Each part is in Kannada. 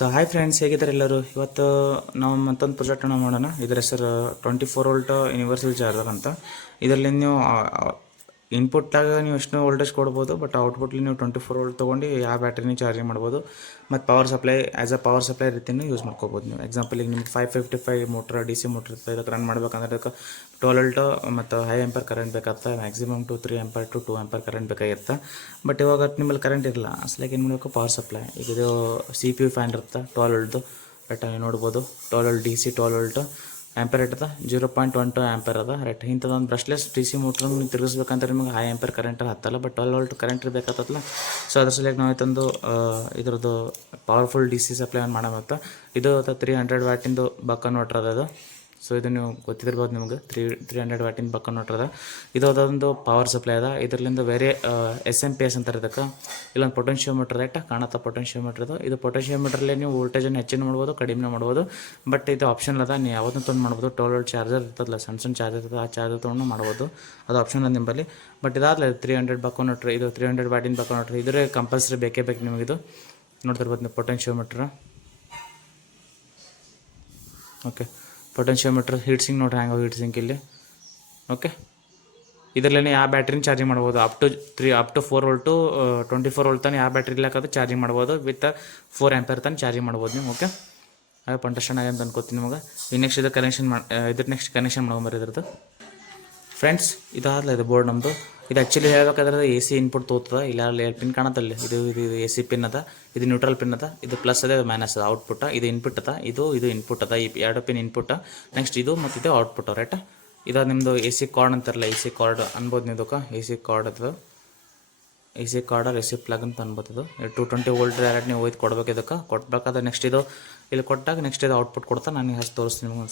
ಸೊ ಹಾಯ್ ಫ್ರೆಂಡ್ಸ್, ಹೇಗಿದ್ದಾರೆ ಎಲ್ಲರೂ? ಇವತ್ತು ನಾವು ಮತ್ತೊಂದು ಪ್ರಾಜೆಕ್ಟನ್ನು ಮಾಡೋಣ. ಇದರ ಹೆಸರು 24 ವೋಲ್ಟ್ ಯೂನಿವರ್ಸಲ್ ಚಾರ್ಜರ್ ಅಂತ. ಇದರಲ್ಲಿ ನೀವು ಇನ್ಪುಟ್ಟಾಗ ನೀವು ಎಷ್ಟು ವೋಲ್ಟೇಜ್ ಕೊಡ್ಬೋದು, ಬಟ್ ಔಟ್ಪುಟ್ಲಿ ನೀವು 24 ವೋಲ್ಟ್ ತೊಗೊಂಡು ಯಾವ ಬ್ಯಾಟ್ರಿನ ಚಾರ್ಜಿಂಗ್ ಮಾಡ್ಬೋದು. ಮತ್ತು power supply as a power supply ರೀತಿಯೂ ಯೂಸ್ ಮಾಡ್ಕೋಬೋದು ನೀವು. ಎಕ್ಸಾಂಪಲಿಗೆ ನಿಮ್ಗೆ 555 ಮೋಟ್ರ್ DC ಮೋಟ್ರ್ ಇರ್ತದೆ. ಇದಕ್ಕೆ ರನ್ ಮಾಡ್ಬೇಕಂದ್ರೆ ಅದಕ್ಕೆ 12 ವೋಲ್ಟ್ ಮತ್ತು ಹೈ ಆಂಪರ್ ಕರೆಂಟ್ ಬೇಕಾಗ್ತದೆ. ಮ್ಯಾಕ್ಸಿಮಮ್ 3 ಆಂಪರ್ ಟು 2 ಆಂಪರ್ ಕರೆಂಟ್ ಬೇಕಾಗಿರುತ್ತೆ. ಬಟ್ ಇವಾಗ ನಿಮ್ಮಲ್ಲಿ ಕರೆಂಟ್ ಇರಲ್ಲ, ಅಸಲಿಗೆ ಏನು ಮಾಡಬೇಕು, ಪವರ್ ಸಪ್ಲೈ. ಈಗ ಇದು CPU ಫ್ಯಾನ್ ಇರುತ್ತೆ 12 ವೋಲ್ಟ್ದು. ರೈಟ್ ನೀವು ನೋಡ್ಬೋದು 12 ವೋಲ್ಟ್ DC 12 ವೋಲ್ಟ್ ಆ್ಯಂಪರ್ ಇರ್ತದೆ. 0.12 ಆ್ಯಂಪರ್ ಅದ. ರೈಟ್ ಇಂಥದ್ದೊಂದು ಬ್ರಷ್ಲೆಸ್ DC ಮೋಟ್ರನ್ನು ನೀವು ತಿರುಗಿಸ್ಬೇಕಂದ್ರೆ ನಿಮಗೆ ಹೈ ಆ್ಯಂಪರ್ ಕರೆಂಟ್ ಹತ್ತಲ್ಲ, ಬಟ್ 12 ವೋಲ್ಟ್ ಕರೆಂಟ್ ಇರಬೇಕಾಗ್ತದಲ್ಲ. ಸೊ ಅದ್ರ ಸಲುವಾಗಿ ನಾವು ತಂದು ಇದ್ರದ್ದು ಪವರ್ಫುಲ್ DC ಸಪ್ಲೈ ಮಾಡೋಣ. ಇದು 300 ವ್ಯಾಟಿಂದು ಬಕ್ ಕನ್ವರ್ಟರ್ ಅದು. ಸೊ ಇದು ನೀವು ಗೊತ್ತಿರ್ಬೋದು ನಿಮಗೆ, 300 ವ್ಯಾಟಿನ ಬಕ್ ಕನ್ವರ್ಟರ್ ಅದ. ಇದು ಅದೊಂದು ಪವರ್ ಸಪ್ಲೈ ಅದ. ಇದರಿಂದ ಬೇರೆ SMP ಅಂತಾರೆ ಇದಕ್ಕೆ. ಇಲ್ಲೊಂದು ಪೊಟೆನ್ಷಿಯೋಮೀಟರ್ ರೈಟ್ ಕಾಣುತ್ತಾ, ಪೊಟೆನ್ಷಿಯೋಮೀಟರ್ ಇದು ಪೊಟೆನ್ಷಿಯೋಮೀಟ್ರಲ್ಲಿ ನೀವು ವೋಲ್ಟೇಜನ್ನು ಹೆಚ್ಚಿನ ಮಾಡ್ಬೋದು, ಕಡಿಮೆ ಮಾಡ್ಬೋದು. ಬಟ್ ಇದು ಆಪ್ಷನ್ ಅದ, ನೀವು ಯಾವುದನ್ನು ತೊಗೊಂಡು ಮಾಡ್ಬೋದು. 12 ವೋಲ್ಟ್ ಚಾರ್ಜರ್ ಇರ್ತದಲ್ಲ, ಸಣ್ಣ ಚಾರ್ಜರ್ ಇರ್ತದೆ, ಆ ಚಾರ್ಜರ್ ತೊಗೊಂಡು ಮಾಡ್ಬೋದು. ಅದು ಆಪ್ಷನ್ ಅದ ನಿಮ್ಮಲ್ಲಿ. ಬಟ್ ಇದಾಗಲಿ 300 ಬಕ್ ಕನ್ವರ್ಟರ್, ಇದು 300 ವ್ಯಾಟಿನ ಬಕ್ ಕನ್ವರ್ಟರ್. ಇದ್ರೆ ಕಂಪಲ್ಸರಿ ಬೇಕೇ ಬೇಕು ನಿಮಗಿದು. ನೋಡ್ತಿರ್ಬೋದು ನೀವು ಪೊಟೆನ್ಷಿಯೋಮೀಟ್ರ್. ಓಕೆ, ಪೊಟೆನ್ಷಿಯೋಮೀಟ್ರ್ ಹೀಟ್ ಸಿಂಕ್ ನೋಡ್ರಿ ಹ್ಯಾಂಗೆ ಹೀಟ್ ಸಿಂಕ್ ಇಲ್ಲಿ. ಓಕೆ, ಇದರಲ್ಲೇ ಯಾವ ಬ್ಯಾಟ್ರಿನ ಚಾರ್ಜಿಂಗ್ ಮಾಡ್ಬೋದು. ಅಪ್ ಟು 4 ವೋಲ್ಟು 24 ವೋಲ್ಟ್ ತಾನೆ ಯಾವ ಬ್ಯಾಟ್ರಿ ಇರ್ಲಾಕದು ಚಾರ್ಜಿಂಗ್ ಮಾಡ್ಬೋದು. ವಿತ್ 4 ಆಂಪರ್ ತಾನೆ ಚಾರ್ಜಿಂಗ್ ಮಾಡ್ಬೋದು ನೀವು. ಓಕೆ, ಅದು ಅಂಡರ್ಸ್ಟ್ಯಾಂಡ್ ಆಗಿ ಅಂತ ಅನ್ಕೋತೀನಿ ನಿಮಗೆ. ನೆಕ್ಸ್ಟ್ ಇದು ಕನೆಕ್ಷನ್ ನೆಕ್ಸ್ಟ್ ಕನೆಕ್ಷನ್ ಮಾಡ್ಕೊಂಬರಿ ಇದ್ರದ್ದು. ಫ್ರೆಂಡ್ಸ್, ಇದಾಗಲ್ಲ ಇದು ಬೋರ್ಡ್ ನಮ್ಮದು. ಇದು ಆ್ಯಕ್ಚುಲಿ ಹೇಳ್ಬೇಕಾದ್ರೆ AC ಇನ್ಪುಟ್ ತೋರ್ತದೆ. ಇಲ್ಲ ಪಿನ್ ಕಾಣತ್ತಲ್ಲಿ, ಇದು AC ಪಿನ್ ಅದ, ಇದು ನ್ಯೂಟ್ರಲ್ ಪಿನ್ ಅದ, ಇದು ಪ್ಲಸ್ ಅದ, ಇದು ಮೈನಸ್ ಅದ. ಔಟ್ಪುಟ್ ಇದು ಇನ್ಪುಟ್ ಅದ, ಇದು ಇನ್ಪುಟ್ ಅದ. ಈ 2 ಪಿನ್ ಇನ್ಪುಟ್. ನೆಕ್ಸ್ಟ್ ಇದು ಮತ್ತು ಇದು ಔಟ್ಪುಟ್ ರೈಟ್. ಇದು ನಿಮ್ಮದು AC ಕಾರ್ಡ್ ಅಂತಾರಲ್ಲ, AC ಕಾರ್ಡ್ ಅನ್ಬೋದು ನೀವು. ಇದಕ್ಕೆ AC ಕಾರ್ಡ್ ಅದು, AC ಕಾರ್ಡ್ AC ಪ್ಲಗ್ ಅಂತ ಅನ್ಬೋದು. ಇದು 220 ವೋಲ್ಟ್ ಡೈರೆಕ್ಟ್ ನೀವು ಒಯ್ದು ಕೊಡ್ಬೇಕು. ಇದಕ್ಕೆ ಕೊಡ್ಬೇಕಾದ್ರೆ ನೆಕ್ಸ್ಟ್ ಇದು ಇಲ್ಲಿ ಕೊಟ್ಟಾಗ ನೆಕ್ಸ್ಟ್ ಇದು ಔಟ್ಪುಟ್ ಕೊಡ್ತಾ ನಾನು ಹಚ್ಚಿ ತೋರಿಸ್ತೀನಿ ನಿಮ್ಗೆ.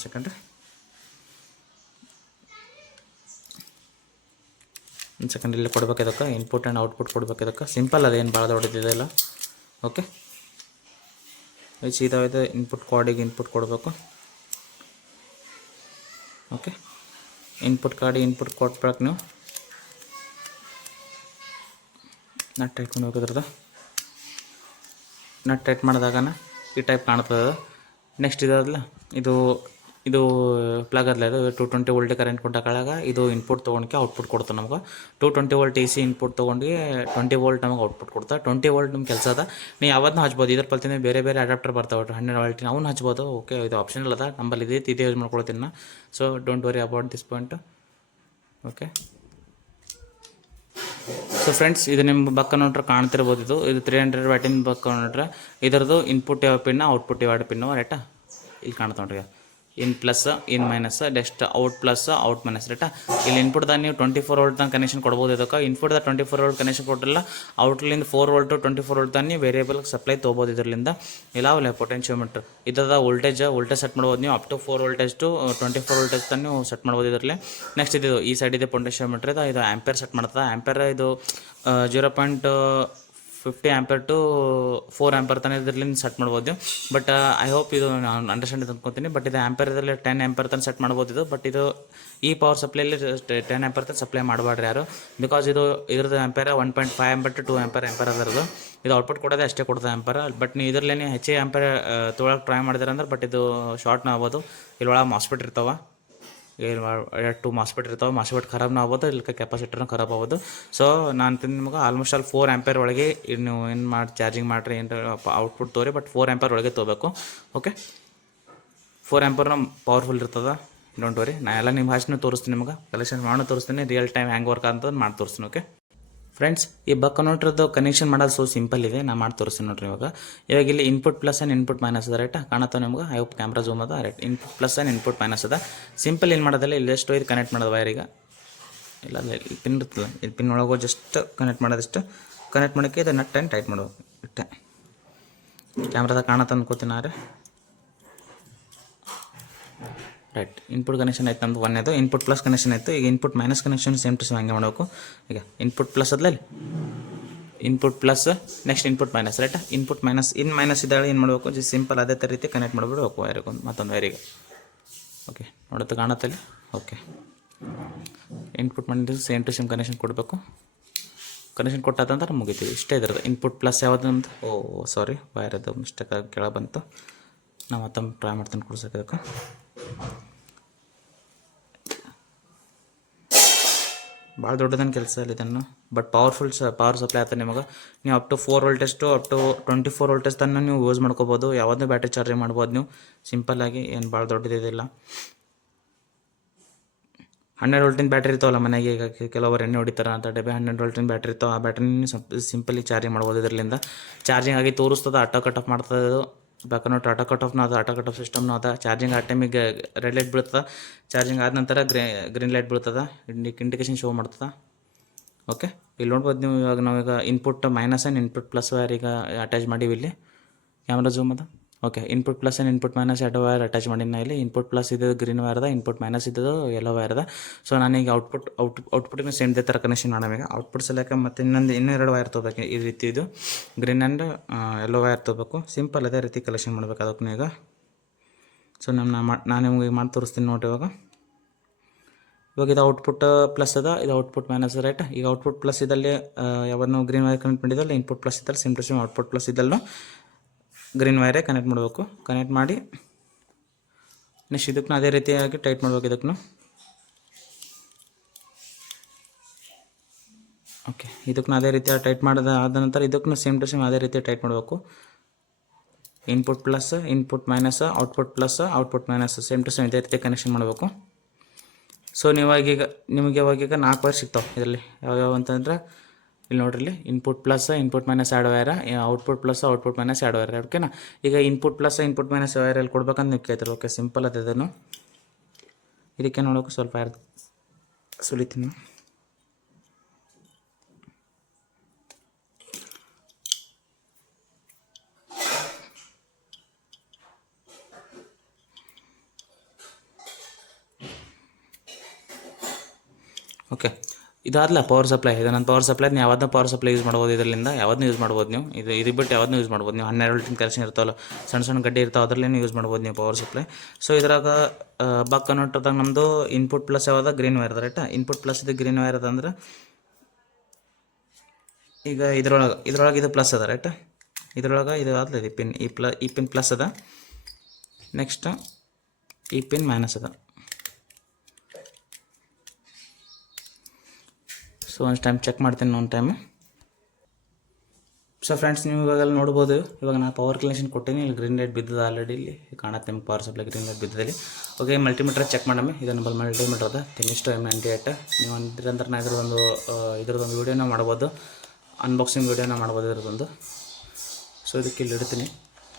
ಒಂದು ಸೆಕೆಂಡ್ ಇಲ್ಲಿ ಕೊಡ್ಬೇಕು. ಇದಕ್ಕೆ ಇನ್ಪುಟ್ ಆ್ಯಂಡ್ ಔಟ್ಪುಟ್ ಕೊಡ್ಬೇಕು. ಇದಕ್ಕೆ ಸಿಂಪಲ್ ಅದೇನು ಭಾಳ ದೊಡ್ಡದಿದೆಯಲ್ಲ. ಓಕೆ, ಸೀದಾ ಇದು ಇನ್ಪುಟ್ ಕಾರ್ಡಿಗೆ ಇನ್ಪುಟ್ ಕೊಡಬೇಕು. ಓಕೆ, ಇನ್ಪುಟ್ ಕಾರ್ಡಿಗೆ ಇನ್ಪುಟ್ ಕೊಟ್ಬೇಕು. ನೀವು ನಟ್ ಟೈಟ್ಕೊಂಡು ಹೋಗಿದ್ರದ ನಟ್ ಟೈಟ್ ಮಾಡಿದಾಗನ ಈ ಟೈಪ್ ಕಾಣ್ತದೆ. ನೆಕ್ಸ್ಟ್ ಇದಾದಲ್ಲ, ಇದು ಪ್ಲಗ್ ಅದಲ್ಲ, ಇದು 220 ವೋಲ್ಟ್ ಕರೆಂಟ್ ಕೊಟ್ಟಾಗ ಇದು ಇನ್ಪುಟ್ ತೊಗೊಂಡು ಔಟ್ಪುಟ್ ಕೊಡ್ತಾರೆ ನಮ್ಗೆ. 220 ವೋಲ್ಟ್ AC ಇನ್ಪುಟ್ ತೊಗೊಂಡು 20 ವೋಲ್ಟ್ ನಮಗೆ ಔಟ್ಪುಟ್ ಕೊಡ್ತಾರೆ. 20 ವೋಲ್ಟ್ ನಿಮ್ಮ ಕೆಲಸ ಅದ. ನೀವು ಯಾವತ್ತೂ ಹಚ್ಬೋದು. ಇದ್ರ ಪಲ್ತಿನ ಬೇರೆ ಅಡಾಪ್ಟರ್ ಬರ್ತಾವೆ 12 ವೋಲ್ಟಿನ, ಅವ್ನು ಹಚ್ಬೋದು. ಓಕೆ, ಇದು ಆಪ್ಷನಲ್ ಅದ. ನಮ್ಮಲ್ಲಿ ಇದೇ ಯೂಸ್ ಮಾಡ್ಕೊಳ್ತೀನಿ ನಾ. So don't worry about this point. Okay, so friends, ಇದು ನಿಮ್ಮ ಬಕ್ ಕನ್ವರ್ಟರ್ ಕಾಣ್ತಿರ್ಬೋದು. ಇದು 300 ವ್ಯಾಟಿನ ಬಕ್ ಕನ್ವರ್ಟರ್. ಇದರದ್ದು ಇನ್ಪುಟ್ ಯಾವ ಪಿನ್ನ, ಔಟ್ಪುಟ್ ಯಾವ ಪಿನ್ನು ರೈಟಾ ಇಲ್ಲಿ ಕಾಣ್ತಾ ನೋಡ್ರಿ. In plus in minus, next out plus out minus ರೈಟಾ. ಇಲ್ಲಿ ಇನ್ಪುಟ್ದಾಗ ನೀವು 24 ವೋಲ್ಟ್ ತನಕ ಕನೆಕ್ಷನ್ ಕೊಡ್ಬೋದು. ಇದಕ್ಕೆ ಇನ್ಪುಟ್ದಾಗ 24 ವೋಲ್ಟ್ ಕನೆಕ್ಷನ್ ಕೊಟ್ಟಿಲ್ಲ. ಔಟ್ಲಿಂದ 4 ವೋಲ್ಟು 24 ವೋಲ್ಟ್ ತಾನು ನೀವು ವೇರಿಯಬಲ್ ಸಪ್ಲೈ ತೊಗೋಬೋದು. ಇದರಿಂದ ಇಲ್ಲ ಪೊಟೆನ್ಷಿಯೋಮೀಟ್ರ್ ಇದರದ ವೋಲ್ಟೇಜ್ ಸೆಟ್ ಮಾಡ್ಬೋದು ನೀವು. Up to 4 voltage to 24 voltage ತಾನು ನೀವು ಸೆಟ್ ಮಾಡ್ಬೋದು ಇದರಲ್ಲಿ. ನೆಕ್ಸ್ಟ್ ಇದು ಈ ಸೈಡ್ ಇದೆ ಪೊಟೆನ್ಷಿಯೋಮೀಟ್ರ್. ಇದು ಆ್ಯಂಪರ್ ಸೆಟ್ ಮಾಡ್ತದೆ. ಆ್ಯಂಪರ್ ಇದು 0.50 ಆಂಪರ್ ಟು 4 ಆಂಪರ್ ತನಕ ಇದರಿಂದ ಸೆಟ್ ಮಾಡ್ಬೋದು. ಬಟ್ ಐ ಹೋಪ್ ಇದು ನಾನು ಅಂಡರ್ಸ್ಟ್ಯಾಂಡ್ ಅಂದ್ಕೊತೀನಿ. ಬಟ್ ಇದು ಆಂಪರ್ ಇದರಲ್ಲಿ 10 ಆಂಪರ್ ತನಕ ಸೆಟ್ ಮಾಡ್ಬೋದು ಇದು. ಬಟ್ ಇದು ಈ ಪವರ್ ಸಪ್ಲೈಲಿ 10 ಆಂಪರ್ ತನಕ ಸಪ್ಲೈ ಮಾಡಬೇಡ್ರಿ ಯಾರು. ಬಿಕಾಸ್ ಇದ್ರದ್ದು ಆಂಪರ್ 1.5 ಆಂಪರ್ ಟು 2 ಆಂಪರ್ ಅದರದು. ಇದು ಔಟ್ಪುಟ್ ಕೊಡೋದೇ ಅಷ್ಟೇ ಕೊಡ್ತದೆ ಆಂಪರ್. ಬಟ್ ನೀವು ಇದರಲ್ಲೇ ಹೆಚ್ಚೇ ಆಂಪರ್ ತೊಗೊಳಕ್ಕೆ ಟ್ರೈ ಮಾಡಿದ್ರೆ ಅಂದ್ರೆ ಬಟ್ ಇದು ಶಾರ್ಟ್ನ ಆಗ್ಬೋದು. ಇಲ್ಲೊಳಗೆ ಮಾಸ್ಫೆಟ್ ಇರ್ತಾವೆ, 2 ಮಾಸ್ಫೆಟ್ ಇರ್ತಾವೆ. ಮಾಸ್ಫೆಟ್ ಖರಾಬ್ನ ಆಗ್ಬೋದು, ಇಲ್ಲ ಕೆಪಾಸಿಟರ್ನ ಖರಾಬ್ ಆಗ್ಬೋದು. ಸೊ ನಾನು ನಿಮ್ಗೆ ಆಲ್ಮೋಸ್ಟ್ ಆಲ್ 4 ಆಂಪರ್ ಒಳಗೆ ನೀವು ಏನು ಮಾಡಿ ಚಾರ್ಜಿಂಗ್ ಮಾಡಿರಿ, ಏನು ಔಟ್ಪುಟ್ ತೋರಿ. ಬಟ್ 4 ಆಂಪರ್ ಒಳಗೆ ತೊಗೋಬೇಕು. ಓಕೆ, 4 ಆಂಪರ್ನ ಪವರ್ಫುಲ್ ಇರ್ತದೆ. ಡೋಂಟ್ ವರಿ, ನಾ ಎಲ್ಲ ನಿಮ್ಮ ಭಾಷೆನೂ ತೋರಿಸ್ತೀನಿ ನಿಮ್ಗೆ. ಕಲೆಕ್ಷನ್ ಮಾಡೋ ತೋರಿಸ್ತೀನಿ, ರಿಯಲ್ ಟೈಮ್ ಹ್ಯಾಂಗ್ ವರ್ಕ್ ಅಂತ ಮಾಡಿ ತೋರಿಸ್ತೀನಿ. ಓಕೆ ಫ್ರೆಂಡ್ಸ್, ಈ ಬಕ್ ಕನ್ವರ್ಟರ್ದು ಕನೆಕ್ಷನ್ ಮಾಡೋದು ಸೊ ಸಿಂಪಲ್ ಇದೆ. ನಾನು ಮಾಡಿ ತೋರಿಸ್ತೀನಿ ನೋಡ್ರಿ. ಇವಾಗ ಇಲ್ಲಿ input plus and input minus ಅದ ರೈಟ್. ಕಾಣುತ್ತಾ ನಿಮ್ಗೆ? ಐ ಹೋಪ್ ಕ್ಯಾಮ್ರಾ ಜೂಮ್ ಅದ right. Input plus and input minus ಅದ. ಸಿಂಪಲ್ ಏನು ಮಾಡೋದಲ್ಲ, ಇಲ್ಲಿ ಎಷ್ಟು ಇದು ಕನೆಕ್ಟ್ ಮಾಡೋದು ವೈರಿಗೆ. ಇಲ್ಲ ಇಲ್ಲಿ ಪಿನ್ ಇರ್ತಲ್ಲ, ಇಲ್ಲಿ ಪಿನ್ ಒಳಗೆ ಜಸ್ಟ್ ಕನೆಕ್ಟ್ ಮಾಡೋದಿಷ್ಟು. ಕನೆಕ್ಟ್ ಮಾಡೋಕ್ಕೆ ಇದು ನಟ್ ಆ್ಯಂಡ್ ಟೈಟ್ ಮಾಡೋದು ಇಷ್ಟೇ. ಕ್ಯಾಮ್ರಾದಾಗ ಕಾಣುತ್ತೆ ಅನ್ಕೋತೀನಿ ರೀ. ರೈಟ್, ಇನ್ಪುಟ್ ಕನೆಕ್ಷನ್ ಆಯ್ತು ನಮ್ಮದು. ಒಂದೇದು ಇನ್ಪುಟ್ ಪ್ಲಸ್ ಕನೆಕ್ಷನ್ ಆಯಿತು. ಈಗ input minus connection same to same ಹಂಗೆ ಮಾಡಬೇಕು. ಈಗ ಇನ್ಪುಟ್ ಪ್ಲಸ್ ಅದಲ್ಲ, input plus next input minus right. Input minus minus ಇದ್ದಾಳೆ ಏನು ಮಾಡಬೇಕು, ಜಸ್ಟ್ ಸಿಂಪಲ್ ಅದೇ ಥರ ರೀತಿ ಕನೆಕ್ಟ್ ಮಾಡಿಬಿಡ್ಬೇಕು ವೈರಿಗೆ, ಮತ್ತೊಂದು ವೈರಿಗೆ. ಓಕೆ, ನೋಡುತ್ತೆ ಕಾಣುತ್ತಲ್ಲಿ. ಓಕೆ, ಇನ್ಪುಟ್ ಮಾಡಿದ್ರೆ ಸೇಮ್ ಟು ಸೇಮ್ ಕನೆಕ್ಷನ್ ಕೊಡಬೇಕು. ಕನೆಕ್ಷನ್ ಕೊಟ್ಟಾದಂದ್ರೆ ಮುಗಿತೀವಿ. ಇಷ್ಟೇ ಇದ್ರದ್ದು ಇನ್ಪುಟ್ ಪ್ಲಸ್ ಯಾವುದಂತ ಸಾರಿ ವೈರ್ ಅದು ಮಿಸ್ಟೇಕ್ ಆಗಿ ಕೆಳಗೆ ಬಂತು. ನಾವು ಮತ್ತೊಮ್ಮೆ ಟ್ರೈ ಮಾಡ್ತಾನೆ ಕೊಡ್ಸೋಕೆ ಅದಕ್ಕೆ. ಭಾಳ ದೊಡ್ಡದನ್ನು ಕೆಲಸ ಇಲ್ಲ ಇದನ್ನು, ಬಟ್ ಪವರ್ ಸಪ್ಲೈ ಆಗ್ತದೆ ನಿಮಗೆ. ನೀವು up to 4 voltage to up to 24 voltage ತನಕ ನೀವು ಯೂಸ್ ಮಾಡ್ಕೋಬೋದು. ಯಾವುದೇ ಬ್ಯಾಟ್ರಿ ಚಾರ್ಜಿಂಗ್ ಮಾಡ್ಬೋದು ನೀವು ಸಿಂಪಲ್ಲಾಗಿ, ಏನು ಭಾಳ ದೊಡ್ಡದಿಲ್ಲ. 100 ವೋಲ್ಟಿನ ಬ್ಯಾಟ್ರಿ ಇರ್ತಾವಲ್ಲ ಮನೆಗೆ, ಈಗ ಕೆಲವರು ಎಣ್ಣೆ ಹೊಡಿತಾರೆ ಅಂತ ಟೈಪ್ 100 ವೋಲ್ಟಿನ ಬ್ಯಾಟ್ರಿ ಇರ್ತಾವೆ. ಆ ಬ್ಯಾಟ್ರಿನ ಸಿಂಪಲಿ ಚಾರ್ಜಿಂಗ್ ಮಾಡ್ಬೋದು. ಇದರಿಂದ ಚಾರ್ಜಿಂಗ್ ಆಗಿ ತೋರಿಸ್ತದೆ, ಆಟೋ ಕಟ್ ಆಫ್ ಮಾಡ್ತದೆ. ಇದು ಬೇಕಾದ್ರೆ ನೋಡಿ ಆಟೋ ಕಟ್ ಆಫ್ನ ಅದ, ಆಟೋ ಕಟ್ ಆಫ್ ಸಿಸ್ಟಮ್ನ ಅದ. ಚಾರ್ಜಿಂಗ್ ಆ ಟೈಮಿಗೆ ರೆಡ್ ಲೈಟ್ ಬೀಳ್ತದೆ, ಚಾರ್ಜಿಂಗ್ ಆದ ನಂತರ ಗ್ರೀನ್ ಲೈಟ್ ಬೀಳ್ತದೆ, ಇಂಡಿಕೇಶನ್ ಶೋ ಮಾಡ್ತದೆ. ಓಕೆ, ಇಲ್ಲಿ ನೋಡ್ಬೋದು ನೀವು. ಇವಾಗ ನಾವೀಗ input minus and input plus wire ಈಗ ಅಟ್ಯಾಚ್ ಮಾಡೀವಿ. ಇಲ್ಲಿ ಕ್ಯಾಮ್ರಾ ಝೂಮ್ ಅದ. Okay, input plus and input minus ಎರಡು ವೈರ್ ಅಟ್ಯಾಚ್ ಮಾಡಿನ. ಇಲ್ಲಿ ಇನ್ಪುಟ್ ಪ್ಲಸ್ ಇದ್ದು ಗ್ರೀನ್ ವೈರ್ ಅದ, ಇನ್ಪುಟ್ ಮೈನಸ್ ಇದ್ದು ಯೆಲ್ಲೋ ವೈರ್ ಅದ. ಸೊ ನಾನೀಗ ಔಟ್ಪುಟ್ಗೆ ಸೇಮ್ ಇದೇ ಥರ ಕನೆಕ್ಷನ್ ಮಾಡೋಣ. ಔಟ್ಪುಟ್ ಸಲಕ್ಕೆ ಮತ್ತು ಇನ್ನೆರಡು ವೈರ್ ತೊಗೋಬೇಕು. ಈ ರೀತಿ ಇದು ಗ್ರೀನ್ ಆ್ಯಂಡ್ ಯೆಲ್ಲೋ ವೈರ್ ತೊಗೋಬೇಕು. ಸಿಂಪಲ್ ಅದೇ ರೀತಿ ಕಲೆಕ್ಷನ್ ಮಾಡಬೇಕು ಅದಕ್ಕೂ ಈಗ. ಸೊ ನಾನು ನಿಮಗೆ ಮಾಡಿ ತೋರಿಸ್ತೀನಿ ನೋಡಿ. ಇವಾಗ ಇದು ಔಟ್ಪುಟ್ ಪ್ಲಸ್ ಅದ, ಇದು ಔಟ್ಪುಟ್ ಮೈನಸ್ ರೈಟ್. ಈಗ ಔಟ್ಪುಟ್ ಪ್ಲಸ್ ಇದ್ದಲ್ಲಿ ಯಾವಾಗ ಗ್ರೀನ್ ವೈರ್ ಕನೆಕ್ಟ್ ಮಾಡಿದ್ದಲ್ಲ, ಇನ್ಪುಟ್ ಪ್ಲಸ್ ಇದ್ದಲ್ಲಿ same to same output plus ಇದ್ದಲ್ಲೂ ಗ್ರೀನ್ ವೈರೇ ಕನೆಕ್ಟ್ ಮಾಡಬೇಕು. ಕನೆಕ್ಟ್ ಮಾಡಿ ನೆಕ್ಸ್ಟ್ ಇದಕ್ಕೂ ಅದೇ ರೀತಿಯಾಗಿ ಟೈಟ್ ಮಾಡ್ಬೇಕು. ಇದಕ್ಕೂ ಓಕೆ, ಇದಕ್ಕೂ ಅದೇ ರೀತಿಯಾಗಿ ಟೈಟ್ ಆದ ನಂತರ ಇದಕ್ಕೂ ಸೇಮ್ ಟು ಸೇಮ್ ಅದೇ ರೀತಿ ಟೈಟ್ ಮಾಡಬೇಕು. Input plus input minus, output plus output minus, same to same ಇದೇ ರೀತಿ ಕನೆಕ್ಷನ್ ಮಾಡಬೇಕು. ಸೊ ನಿಮಗೆ ಇವಾಗೀಗ 4 ವೈರ್ ಸಿಗ್ತಾವೆ ಇದರಲ್ಲಿ. ಯಾವ್ಯಾವ ಅಂತಂದರೆ ಇಲ್ಲಿ ನೋಡ್ರಿ, ಇಲ್ಲಿ ಇನ್ಪುಟ್ ಪ್ಲಸ್ ಇನ್ಪುಟ್ ಮೈನಸ್ ಎರಡು ವೈರ, ಔಟ್ಪುಟ್ ಪ್ಲಸ್ ಔಟ್ಪುಟ್ ಮೈನಸ್ ಎರಡು ವೈರ್. ಓಕೆನಾ, ಈಗ input plus input minus wire ಎಲ್ಲಿ ಕೊಡ್ಬೇಕಂತ ನೀವು ಕೇಳ್ತಾರೆ. ಓಕೆ, ಸಿಂಪಲ್ ಅದು. ಇದನ್ನು ಇದಕ್ಕೆ ನೋಡೋಕೆ ಸ್ವಲ್ಪ ವೈರ್ ಸುಲಿತೀನಿ. ಓಕೆ, ಇದಾದಲ್ಲ ಪವರ್ ಸಪ್ಲೈ. ಇದು ನನ್ನ ಪವರ್ ಸಪ್ಲೈ. ನೀವು ಯಾವ್ದನ್ನ ಪವರ್ ಸಪ್ಲೈ ಯೂಸ್ ಮಾಡ್ಬೋದು. ಇದರಿಂದ ಯಾವ್ದನ್ನ ಯೂಸ್ ಮಾಡ್ಬೋದು ನೀವು. ಇದು ಬಿಟ್ಟು ಯಾವ್ದನ್ನ ಯೂಸ್ ಮಾಡ್ಬೋದು ನೀವು. 12 ವೋಲ್ಟಿನ ಕನೆಕ್ಷನ್ ಇರ್ತಾವಲ್ಲ, ಸಣ್ಣ ಗಡ್ಡೆ ಇರ್ತಾವೆ, ಅದರಲ್ಲೇ ಯೂಸ್ ಮಾಡ್ಬೋದು ನೀವು ಪವರ್ ಸಪ್ಲೈ. ಸೊ ಇದ್ರಾಗ ಬಕ್ ಕನ್ವರ್ಟರ್ದಾಗ ನಮ್ಮದು ಇನ್ಪುಟ್ ಪ್ಲಸ್ ಯಾವ್ದು ಗ್ರೀನ್ ವೈರ್ ಅದ ರೈಟ್. ಇನ್ಪುಟ್ ಪ್ಲಸ್ ಇದು ಗ್ರೀನ್ ವೈರ್ ಅದ ಅಂದ್ರೆ ಈಗ ಇದ್ರೊಳಗೆ ಇದು ಪ್ಲಸ್ ಅದ ರೈಟ್. ಇದ್ರೊಳಗೆ ಇದು ಆದ್ಲದ ಈ ಪಿನ್, ಈ ಪಿನ್ ಪ್ಲಸ್ ಅದ. ನೆಕ್ಸ್ಟ್ ಈ ಪಿನ್ ಮೈನಸ್ ಅದ. ಸೊ ಒಂದು ಟೈಮ್ ಚೆಕ್ ಮಾಡ್ತೀನಿ ಒಂದು ಟೈಮು. ಸೊ ಫ್ರೆಂಡ್ಸ್, ನೀವು ಇವಾಗೆಲ್ಲ ನೋಡ್ಬೋದು. ಇವಾಗ ನಾನು ಪವರ್ ಕನೆಕ್ಷನ್ ಕೊಟ್ಟೀನಿ. ಇಲ್ಲಿ ಗ್ರೀನ್ ಲೈಟ್ ಬಿದ್ದದ ಆಲ್ರೆಡಿ. ಇಲ್ಲಿ ಕಾಣುತ್ತೆ ನಿಮ್ಗೆ ಪವರ್ ಸಪ್ಲೈ ಗ್ರೀನ್ ಲೈಟ್ ಬಿದ್ದದಲ್ಲಿ. ಓಕೆ, ಮಲ್ಟಿಮೀಟರ್ ಚೆಕ್ ಮಾಡಮ್ಮೆ. ಇದನ್ನು ಮಲ್ಟಿಮೀಟರ್ ಅದ ಕೆಮಿಸ್ಟೋ M98. ನೀವು ಅಂದ್ರಂದ್ರೆ ನಾ ಇದ್ರದ್ದೊಂದು ವೀಡಿಯೋನ ಮಾಡ್ಬೋದು, ಅನ್ಬಾಕ್ಸಿಂಗ್ ವೀಡಿಯೋನ ಮಾಡ್ಬೋದು ಇದ್ರದ್ದೊಂದು. ಸೊ ಇದಕ್ಕೆ ಇಲ್ಲಿ ಇಡ್ತೀನಿ,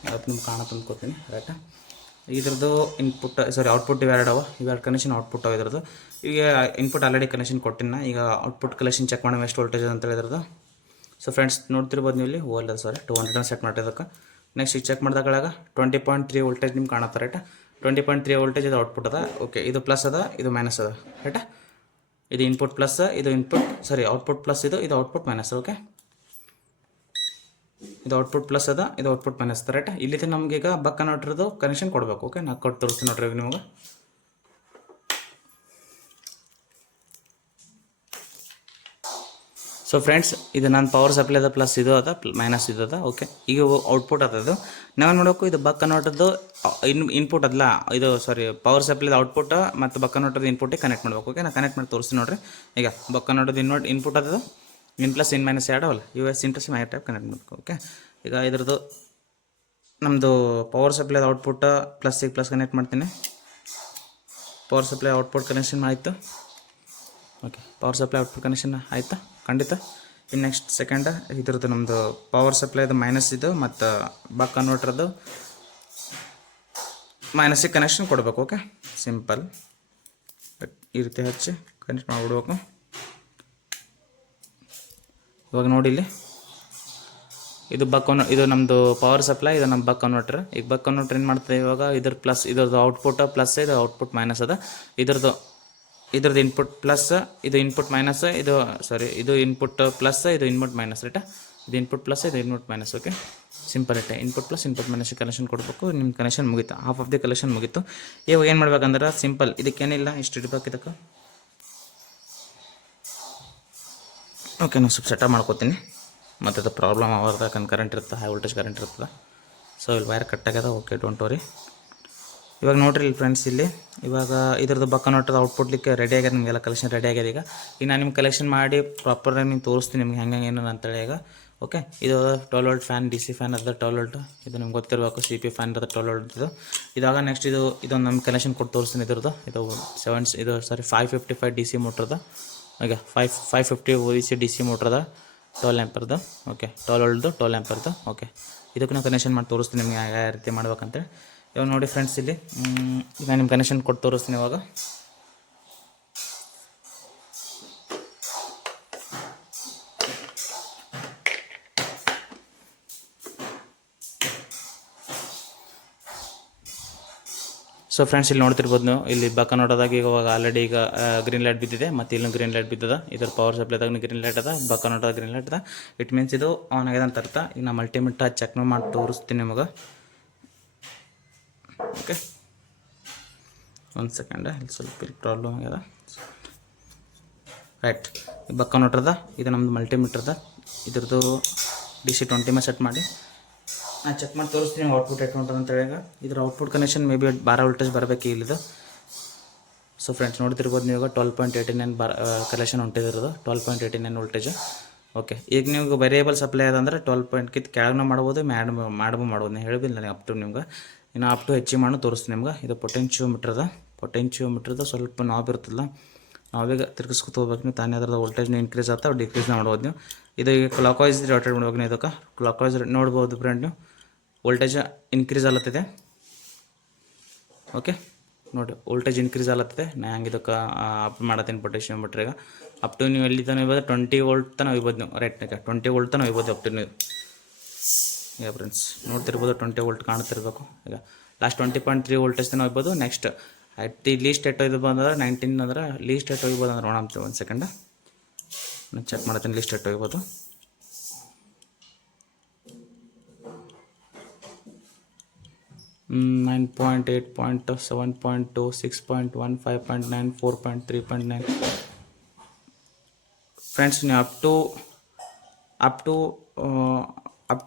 ಯಾವತ್ತು ನಿಮ್ಗೆ ಕಾಣುತ್ತೆ ಅಂದ್ಕೋತೀನಿ ರೈಟ್. ಇದ್ರದ್ದು ಔಟ್ಪುಟ್ ಇವೆರಡು ಕನೆಕ್ಷನ್ ಔಟ್ಪುಟ್ ಅವ ಇದ್ರದ್ದು. ಈಗ ಇನ್ಪುಟ್ ಆಲ್ರೆಡಿ ಕನೆಕ್ಷನ್ ಕೊಟ್ಟಿನ. ಈಗ ಔಟ್ಪುಟ್ ಕಲೆಕ್ಷನ್ ಚೆಕ್ ಮಾಡೋಣ ಎಷ್ಟು ವೋಲ್ಟೇಜ್ ಅಂತ ಇದ್ರದ್ದು. ಸೊ ಫ್ರೆಂಡ್ಸ್, ನೋಡ್ತಿರ್ಬೋದು ನೀವು ಇಲ್ಲಿ 200 ಸೆಟ್ ಮಾಡಿದ್ದಕ್ಕೆ. ನೆಕ್ಸ್ಟ್ ಈಗ ಚೆಕ್ ಮಾಡಿದಾಗಳಾಗ 20.3 ವೋಲ್ಟೇಜ್ ನಿಮ್ಗೆ ಕಾಣುತ್ತೆ ರೈಟ್. 20.3 ವೋಲ್ಟೇಜ್ ಇದು ಔಟ್ಪುಟ್ ಅದ. ಓಕೆ, ಇದು ಪ್ಲಸ್ ಅದ, ಇದು ಮೈನಸ್ ಅದ ರೈಟ್. ಇದು ಇನ್ಪುಟ್ ಪ್ಲಸ್, ಇದು ಔಟ್ಪುಟ್ ಪ್ಲಸ್, ಇದು ಔಟ್ಪುಟ್ ಮೈನಸ್. ಓಕೆ, ಇದು ಔಟ್ಪುಟ್ ಪ್ಲಸ್ ಅದ, ಇದು ಔಟ್ಪುಟ್ ಮೈನಸ್ ಅದ ರೈಟ್. ಇಲ್ಲಿದೆ ನಮ್ಗೆ ಈಗ ಬಕ್ ಕನ್ವರ್ಟರ್ದು ಕನೆಕ್ಷನ್ ಕೊಡಬೇಕು. ಓಕೆ, ನಾನು ಕೊಟ್ಟು ತೋರಿಸ್ತೀನಿ ನೋಡ್ರಿ ಈಗ ನಿಮಗೆ. ಸೊ ಫ್ರೆಂಡ್ಸ್, ಇದು ನನ್ನ ಪವರ್ ಸಪ್ಲೈದ ಪ್ಲಸ್ ಇದು ಅದ, ಮೈನಸ್ ಇದು ಅದ. ಓಕೆ, ಈಗ ಔಟ್ಪುಟ್ ಅದದು ನಾವೇನು ಮಾಡಬೇಕು. ಇದು ಬಕ್ ಕನ್ವರ್ಟರ್ದು ಇನ್ಪುಟ್ ಅದಲ್ಲ, ಪವರ್ ಸಪ್ಲೈದ ಔಟ್ಪುಟ್ ಮತ್ತು ಬಕ್ ಕನ್ವರ್ಟರ್ದು ಇನ್ಪುಟ್ಟಿಗೆ ಕನೆಕ್ಟ್ ಮಾಡಬೇಕು. ಓಕೆ, ನಾನು ಕನೆಕ್ಟ್ ಮಾಡಿ ತೋರಿಸ್ತೀನಿ ನೋಡ್ರಿ. ಈಗ ಬಕ್ ಕನ್ವರ್ಟರ್ದು ಇನ್ಪುಟ್ ಅದದು, ಇನ್ ಪ್ಲಸ್ ಇನ್ ಮೈನಸ್ ಎರಡು ಅವಲ್ಲ, US ಇಂಟು ಮೈ ಟೈಪ್ ಕನೆಕ್ಟ್ ಮಾಡಬೇಕು. ಓಕೆ, ಈಗ ಇದ್ರದ್ದು ನಮ್ಮದು ಪವರ್ ಸಪ್ಲೈದ ಔಟ್ಪುಟ್ ಪ್ಲಸ್ ಕನೆಕ್ಟ್ ಮಾಡ್ತೀನಿ. ಪವರ್ ಸಪ್ಲೈ ಔಟ್ಪುಟ್ ಕನೆಕ್ಷನ್ ಆಯಿತು. Okay, power supply output connection ಆಯಿತಾ ಖಂಡಿತ. ಇನ್ನು ನೆಕ್ಸ್ಟ್ ಸೆಕೆಂಡ್ ಇದ್ರದ್ದು ನಮ್ಮದು ಪವರ್ ಸಪ್ಲೈದು ಮೈನಸ್ ಇದು ಮತ್ತು ಬಕ್ ಕನ್ವರ್ಟರ್ದು ಮೈನಸ್ಸಿಗೆ ಕನೆಕ್ಷನ್ ಕೊಡಬೇಕು. ಓಕೆ, ಸಿಂಪಲ್ ಈ ರೀತಿ ಹಚ್ಚಿ ಕನೆಕ್ಟ್ ಮಾಡಿಬಿಡ್ಬೇಕು. ಇವಾಗ ನೋಡಿ ಇಲ್ಲಿ ಇದು ನಮ್ಮದು ಪವರ್ ಸಪ್ಲೈ, ಇದು ನಮ್ಮ ಬಕ್ ಕನ್ವರ್ಟರ್. ಈಗ ಬಕ್ ಕನ್ವರ್ಟರ್ ಏನು ಮಾಡ್ತದೆ ಇವಾಗ, ಇದ್ರದ್ದು ಔಟ್ಪುಟ್ ಪ್ಲಸ್, ಇದು ಔಟ್ಪುಟ್ ಮೈನಸ್ ಅದ. ಇದ್ರದ್ದು ಇನ್ಪುಟ್ ಪ್ಲಸ್, ಇದು ಇನ್ಪುಟ್ ಮೈನಸ್, ಇದು ಇನ್ಪುಟ್ ಪ್ಲಸ್, ಇದು ಇನ್ಪುಟ್ ಮೈನಸ್ ರೈಟ್. ಇದು ಇನ್ಪುಟ್ ಪ್ಲಸ್, ಇದು input minus. Okay, simple right. Input plus input minus connection ಕೊಡಬೇಕು. ನಿಮ್ಮ ಕನೆಕ್ಷನ್ ಮುಗೀತು, ಹಾಫ್ ಆಫ್ ದಿ ಕನೆಕ್ಷನ್ ಮುಗೀತು. ಇವಾಗ ಏನು ಮಾಡ್ಬೇಕಂದ್ರೆ ಸಿಂಪಲ್, ಇದಕ್ಕೇನಿಲ್ಲ, ಇಷ್ಟು ಇಡ್ಬೇಕು. ಇದಕ್ಕೆ ಓಕೆ, ನಾನು ಸ್ವಲ್ಪ ಸೆಟಪ್ ಮಾಡ್ಕೋತೀನಿ. ಮತ್ತು ಅದು ಪ್ರಾಬ್ಲಮ್ ಆಗೋದು, ಯಾಕಂದ್ರೆ ಕರೆಂಟ್ ಇರುತ್ತೆ, ಹೈ ವೋಲ್ಟೇಜ್ ಕರೆಂಟ್ ಇರ್ತದೆ. ಸೊ ಇಲ್ಲಿ ವೈರ್ ಕಟ್ ಆಗ್ಯದ. Okay, don't worry. ಇವಾಗ ನೋಡಿರಿ ಇಲ್ಲಿ ಫ್ರೆಂಡ್ಸ್, ಇಲ್ಲಿ ಇವಾಗ ಇದ್ರದ್ದು ಬಕ್ಕ ನೋಟದ ಔಟ್ಪುಟ್ಲಿಕ್ಕೆ ರೆಡಿ ಆಗ್ಯದ. ನಿಮಗೆಲ್ಲ ಕಲೆಕ್ಷನ್ ರೆಡಿ ಆಗ್ಯದ. ಈಗ ನಾನು ನಿಮ್ಗೆ ಕಲೆಕ್ಷನ್ ಮಾಡಿ ಪ್ರಾಪರಾಗಿ ನಿಮ್ಗೆ ತೋರಿಸ್ತೀನಿ ನಿಮ್ಗೆ ಹೆಂಗೆ ಏನು ಅಂತೇಳಿ. ಈಗ ಓಕೆ, ಇದು 12 ವೋಲ್ಟ್ ಫ್ಯಾನ್, DC ಫ್ಯಾನ್ ಅದ 12 ವೋಲ್ಟ್. ಇದು ನಿಮ್ಗೆ ಗೊತ್ತಿರಬೇಕು, CP ಫ್ಯಾನ್ ಇರೋದು 12 ವೋಲ್ಟ್ ಇದು. ಇದಾಗ ನೆಕ್ಸ್ಟ್ ಇದೊಂದು ನಮ್ಗೆ ಕಲೆಕ್ಷನ್ ಕೊಟ್ಟು ತೋರಿಸ್ತೀನಿ. ಇದ್ರದ್ದು ಇದು 555 DC ಮೋಟ್ರದ. ಈಗ 550 OEC DC ಮೋಟ್ರದ 12 ಆಂಪರ್ದು. ಓಕೆ, 12 ವೋಲ್ಟ್ದು 12 ಆಂಪರ್ದು. ಓಕೆ, ಇದಕ್ಕೆ ನಾವು ಕನೆಕ್ಷನ್ ಮಾಡಿ ತೋರಿಸ್ತೀನಿ ನಿಮ್ಗೆ ಯಾವ ರೀತಿ ಮಾಡ್ಬೇಕಂತೇಳಿ. ಇವಾಗ ನೋಡಿ ಫ್ರೆಂಡ್ಸ್, ಇಲ್ಲಿ ನಾನು ನಿಮ್ಮ ಕನೆಕ್ಷನ್ ಕೊಟ್ಟು ತೋರಿಸ್ತೀನಿ ಇವಾಗ. ಸೊ ಫ್ರೆಂಡ್ಸ್, ಇಲ್ಲಿ ನೋಡ್ತಿರ್ಬೋದು ನೀವು, ಇಲ್ಲಿ ಬಕ್ಕ ನೋಡೋದಾಗ ಇವಾಗ ಆಲ್ರೆಡಿ ಈಗ ಗ್ರೀನ್ ಲೈಟ್ ಬಿದ್ದಿದೆ, ಮತ್ತು ಇಲ್ಲೂ ಗ್ರೀನ್ ಲೈಟ್ ಬಿದ್ದದ. ಇದ್ರ ಪವರ್ ಸಪ್ಲೈದಾಗ ಗ್ರೀನ್ ಲೈಟ್ ಅದ, ಬಕ್ಕ ನೋಡೋದಾಗ ಗ್ರೀನ್ ಲೈಟ್ ಅದ. ಇಟ್ ಮೀನ್ಸ್ ಇದು ಆನ್ ಆಗ್ಯದ ಅಂತ ಅರ್ಥ. ಈಗ ನಾ ಮಲ್ಟಿಮೀಟರ್ ಚೆಕ್ ಮಾಡಿ ತೋರಿಸ್ತೀನಿ ನಿಮಗೆ. ಓಕೆ, ಒಂದು ಸೆಕೆಂಡ್, ಇಲ್ಲಿ ಸ್ವಲ್ಪ ಇಲ್ಲಿ ಪ್ರಾಬ್ಲಮ್ ಆಗ್ಯದ. ರೈಟ್, ಬಕ್ಕ ನೋಟ್ರದ ಇದು ನಮ್ಮದು ಮಲ್ಟಿಮೀಟ್ರದ. ಇದ್ರದ್ದು DC 20 ಮೇಲೆ ಸೆಟ್ ಮಾಡಿ ನಾನು ಚೆಕ್ ಮಾಡಿ ತೋರಿಸ್ತೀನಿ ಔಟ್ಪುಟ್ ಎಷ್ಟು ಉಂಟು ಅಂತ ಹೇಳಿ. ಇದ್ರ output connection may be 12 voltage ಬರಬೇಕು ಇಲ್ಲಿದು. ಸೊ ಫ್ರೆಂಡ್ಸ್, ನೋಡ್ತಿರ್ಬೋದು ನೀವು, 12.89 ಕಲೆಕ್ಷನ್ ಹೊಂಟಿದಿರೋದು, 12.89 ವೋಲ್ಟೇಜ್. ಓಕೆ, ಈಗ ನೀವು ವೇರಿಯೇಬಲ್ ಸಪ್ಲೈ ಅದಂದ್ರೆ 12 ಕೆಳಗೆ ಮಾಡ್ಬೋದು, ಮಾಡ್ಬೋದು. ನಾನು ಹೇಳಿಬಿಲ್ಲ ನನಗೆ ಅಪ್ ಟು ನಿಮ್ಗೆ. ಇನ್ನು ಅಪ್ ಟು ಹೆಚ್ಚಿಗೆ ಮಾಡಿ ತೋರಿಸ್ತೀನಿ ನಿಮ್ಗೆ. ಇದು ಪೊಟೆನ್ಶಿಯೋಮೀಟ್ರದ ಸ್ವಲ್ಪ ನಾಬ್ ಇರ್ತಲ್ಲ, ನಾವೀಗ ತಿರ್ಗಿಸ್ಕೊತ ಹೋಗ್ಬೇಕು ನೀವು. ತಾನೇ ಅದರ ವೋಲ್ಟೇಜ್ನ ಇನ್ಕ್ರೀಸ್ ಆಗ್ತಾವೆ, ಡಿಕ್ರೀಸ್ನ ಮಾಡ್ಬೋದು ನೀವು. ಇದು ಈಗ ಕ್ಲಾಕ್ ವೈಸ್ ರೊಟೇಟ್ ಮಾಡ್ಬೇಕು ನೀವು. ಇದಕ್ಕೆ ಕ್ಲಾಕ್ ವೈಸ್ ನೋಡ್ಬೋದು ಫ್ರೆಂಡ್ ನೀವು, ವೋಲ್ಟೇಜ್ ಇನ್ಕ್ರೀಸ್ ಆಲತ್ತಿದೆ. ಓಕೆ ನೋಡಿ, ವೋಲ್ಟೇಜ್ ಇನ್ಕ್ರೀಸ್ ಆಲತ್ತಿದೆ. ನಾನು ಹಂಗೆ ಇದಕ್ಕೆ ಅಪ್ ಮಾಡತ್ತೀನಿ ಪೊಟೆನ್ಶಿಯೋಮೀಟ್ರಿಗೆ. ಅಪ್ ಟು ನೀವು ಎಲ್ಲಿ ತನಕ ಹೋಗ್ಬೋದು, 20 ವೋಲ್ಟ್ ತನಕ ಹೋಗ್ಬೋದು ನೀವು. ರೈಟ್, 20 ವೋಲ್ಟ್ ತನಕ ಹೋಗ್ಬೋದು ಅಪ್ ಟು ನೀವು. ಈಗ ಫ್ರೆಂಡ್ಸ್ ನೋಡ್ತಿರ್ಬೋದು, 20 ವೋಲ್ಟ್ ಕಾಣ್ತಿರ್ಬೇಕು. ಈಗ ಲಾಸ್ಟ್ 20.3 ವೋಲ್ಟೇಜ್ ತನಕ ಹೋಗ್ಬೋದು. ನೆಕ್ಸ್ಟ್ ಲೀಸ್ಟ್ ಎಟ್ ಹೋಯ್ದು ಬಂದ್ರೆ 19 ಅಂದ್ರೆ ಲೀಸ್ಟ್ ಎಟ್ ಹೋಗ್ಬೋದು ಅಂದ್ರೆ ನೋಡಂತ. ಒಂದು ಸೆಕೆಂಡ್ ನಾನು ಚೆಕ್ ಮಾಡ್ತೀನಿ ಲೀಸ್ಟ್ ಎಟ್ ಹೋಗ್ಬೋದು. ನೈನ್ 8.7.2 6.1 5.9 4.3.9 ಫ್ರೆಂಡ್ಸ್, ನೀವು ಅಪ್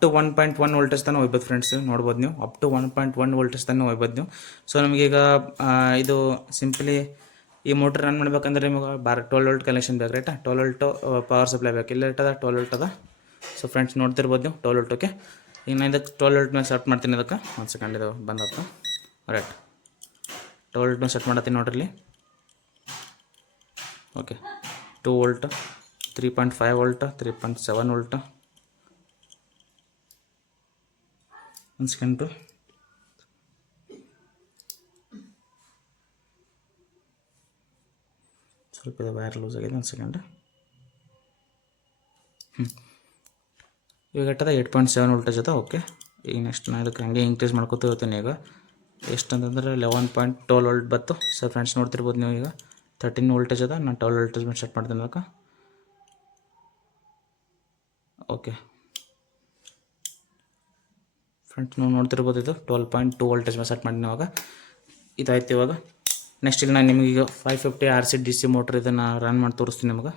ಟು 1.1 ವೋಲ್ಟೇಜ್ ತನಕ ಹೋಗ್ಬೋದು ಫ್ರೆಂಡ್ಸ್. ನೋಡ್ಬೋದು ನೀವು, ಅಪ್ ಟು 1.1 ವೋಲ್ಟೇಜ್ ತನಕ ಹೋಗ್ಬೋದು ನೀವು. ಸೊ ನಮಗೀಗ ಇದು ಸಿಂಪ್ಲಿ ಈ ಮೋಟ್ರ್ ರನ್ ಮಾಡ್ಬೇಕಂದ್ರೆ ನಿಮಗೆ 12 ವೋಲ್ಟ್ ಕನೆಕ್ಷನ್ ಬೇಕು. ರೈಟಾ, 12 ವೋಲ್ಟು ಪವರ್ ಸಪ್ಲೈ ಬೇಕು. ಇಲ್ಲ ಇಟ್ಟದ 12 ವೋಲ್ಟ್ ಅದ. ಸೊ ಫ್ರೆಂಡ್ಸ್ ನೋಡ್ತಿರ್ಬೋದು ನೀವು 12 ವೋಲ್ಟ್. ಓಕೆ, ಈಗ ನಾನು ಇದಕ್ಕೆ 12 ವೋಲ್ಟ್ ಮೇಲೆ ಸೆಟ್ ಮಾಡ್ತೀನಿ. ಇದಕ್ಕೆ ಒಂದು ಸೆಕೆಂಡ್, ಇದು ಬಂದತ್ತ. ರೈಟ್, 12 ವೋಲ್ಟ್ ಮೇಲೆ ಸೆಟ್ ಮಾಡತ್ತೀನಿ ನೋಡ್ರಿ ಇಲ್ಲಿ. Okay, 2 volt, 3.5 volt, 3.7 volt. ಒಂದು ಸೆಕೆಂಡು, ಸ್ವಲ್ಪ ಇದು ವೈರ್ ಲೂಸ್ ಆಗಿದೆ. ಒಂದು ಸೆಕೆಂಡ್. ಈಗ ಇಟ್ಟದ 8.7 ವೋಲ್ಟೇಜ್ ಅದ. ಓಕೆ, ಈಗ ನೆಕ್ಸ್ಟ್ ನಾನು ಇದಕ್ಕೆ ಹಂಗೆ ಇನ್ಕ್ರೀಸ್ ಮಾಡ್ಕೊತ ಹೋಗ್ತೀನಿ. ಈಗ ಎಷ್ಟು ಅಂತಂದ್ರೆ 11.12 ವೋಲ್ಟ್ ಬತ್ತು. ಸೊ ಫ್ರೆಂಡ್ಸ್ ನೋಡ್ತಿರ್ಬೋದು ನೀವು, ಈಗ 13 ವೋಲ್ಟೇಜ್ ಅದ. ನಾನು 12 ವೋಲ್ಟೇಜ್ ಮೇಲೆ ಸೆಟ್ ಮಾಡ್ತೀನಿ ಅದಕ್ಕೆ. ಓಕೆ ಫ್ರೆಂಡ್ಸ್, ನೀವು ನೋಡ್ತಿರ್ಬೋದು, ಇದು 12.2 ವೋಲ್ಟೇಜ್ ಮೇಲೆ ಸೆಟ್ ಮಾಡಿದ್ದೀನಿ. ಇವಾಗ ಇದಾಯ್ತು. ಇವಾಗ ನೆಕ್ಸ್ಟ್ ಇಲ್ಲಿ ನಾನು ನಿಮಗೆ ಈಗ 550 RC DC ಮೋಟ್ರ್ ಇದನ್ನು ರನ್ ಮಾಡಿ ತೋರಿಸ್ತೀನಿ ನಿಮಗೆ.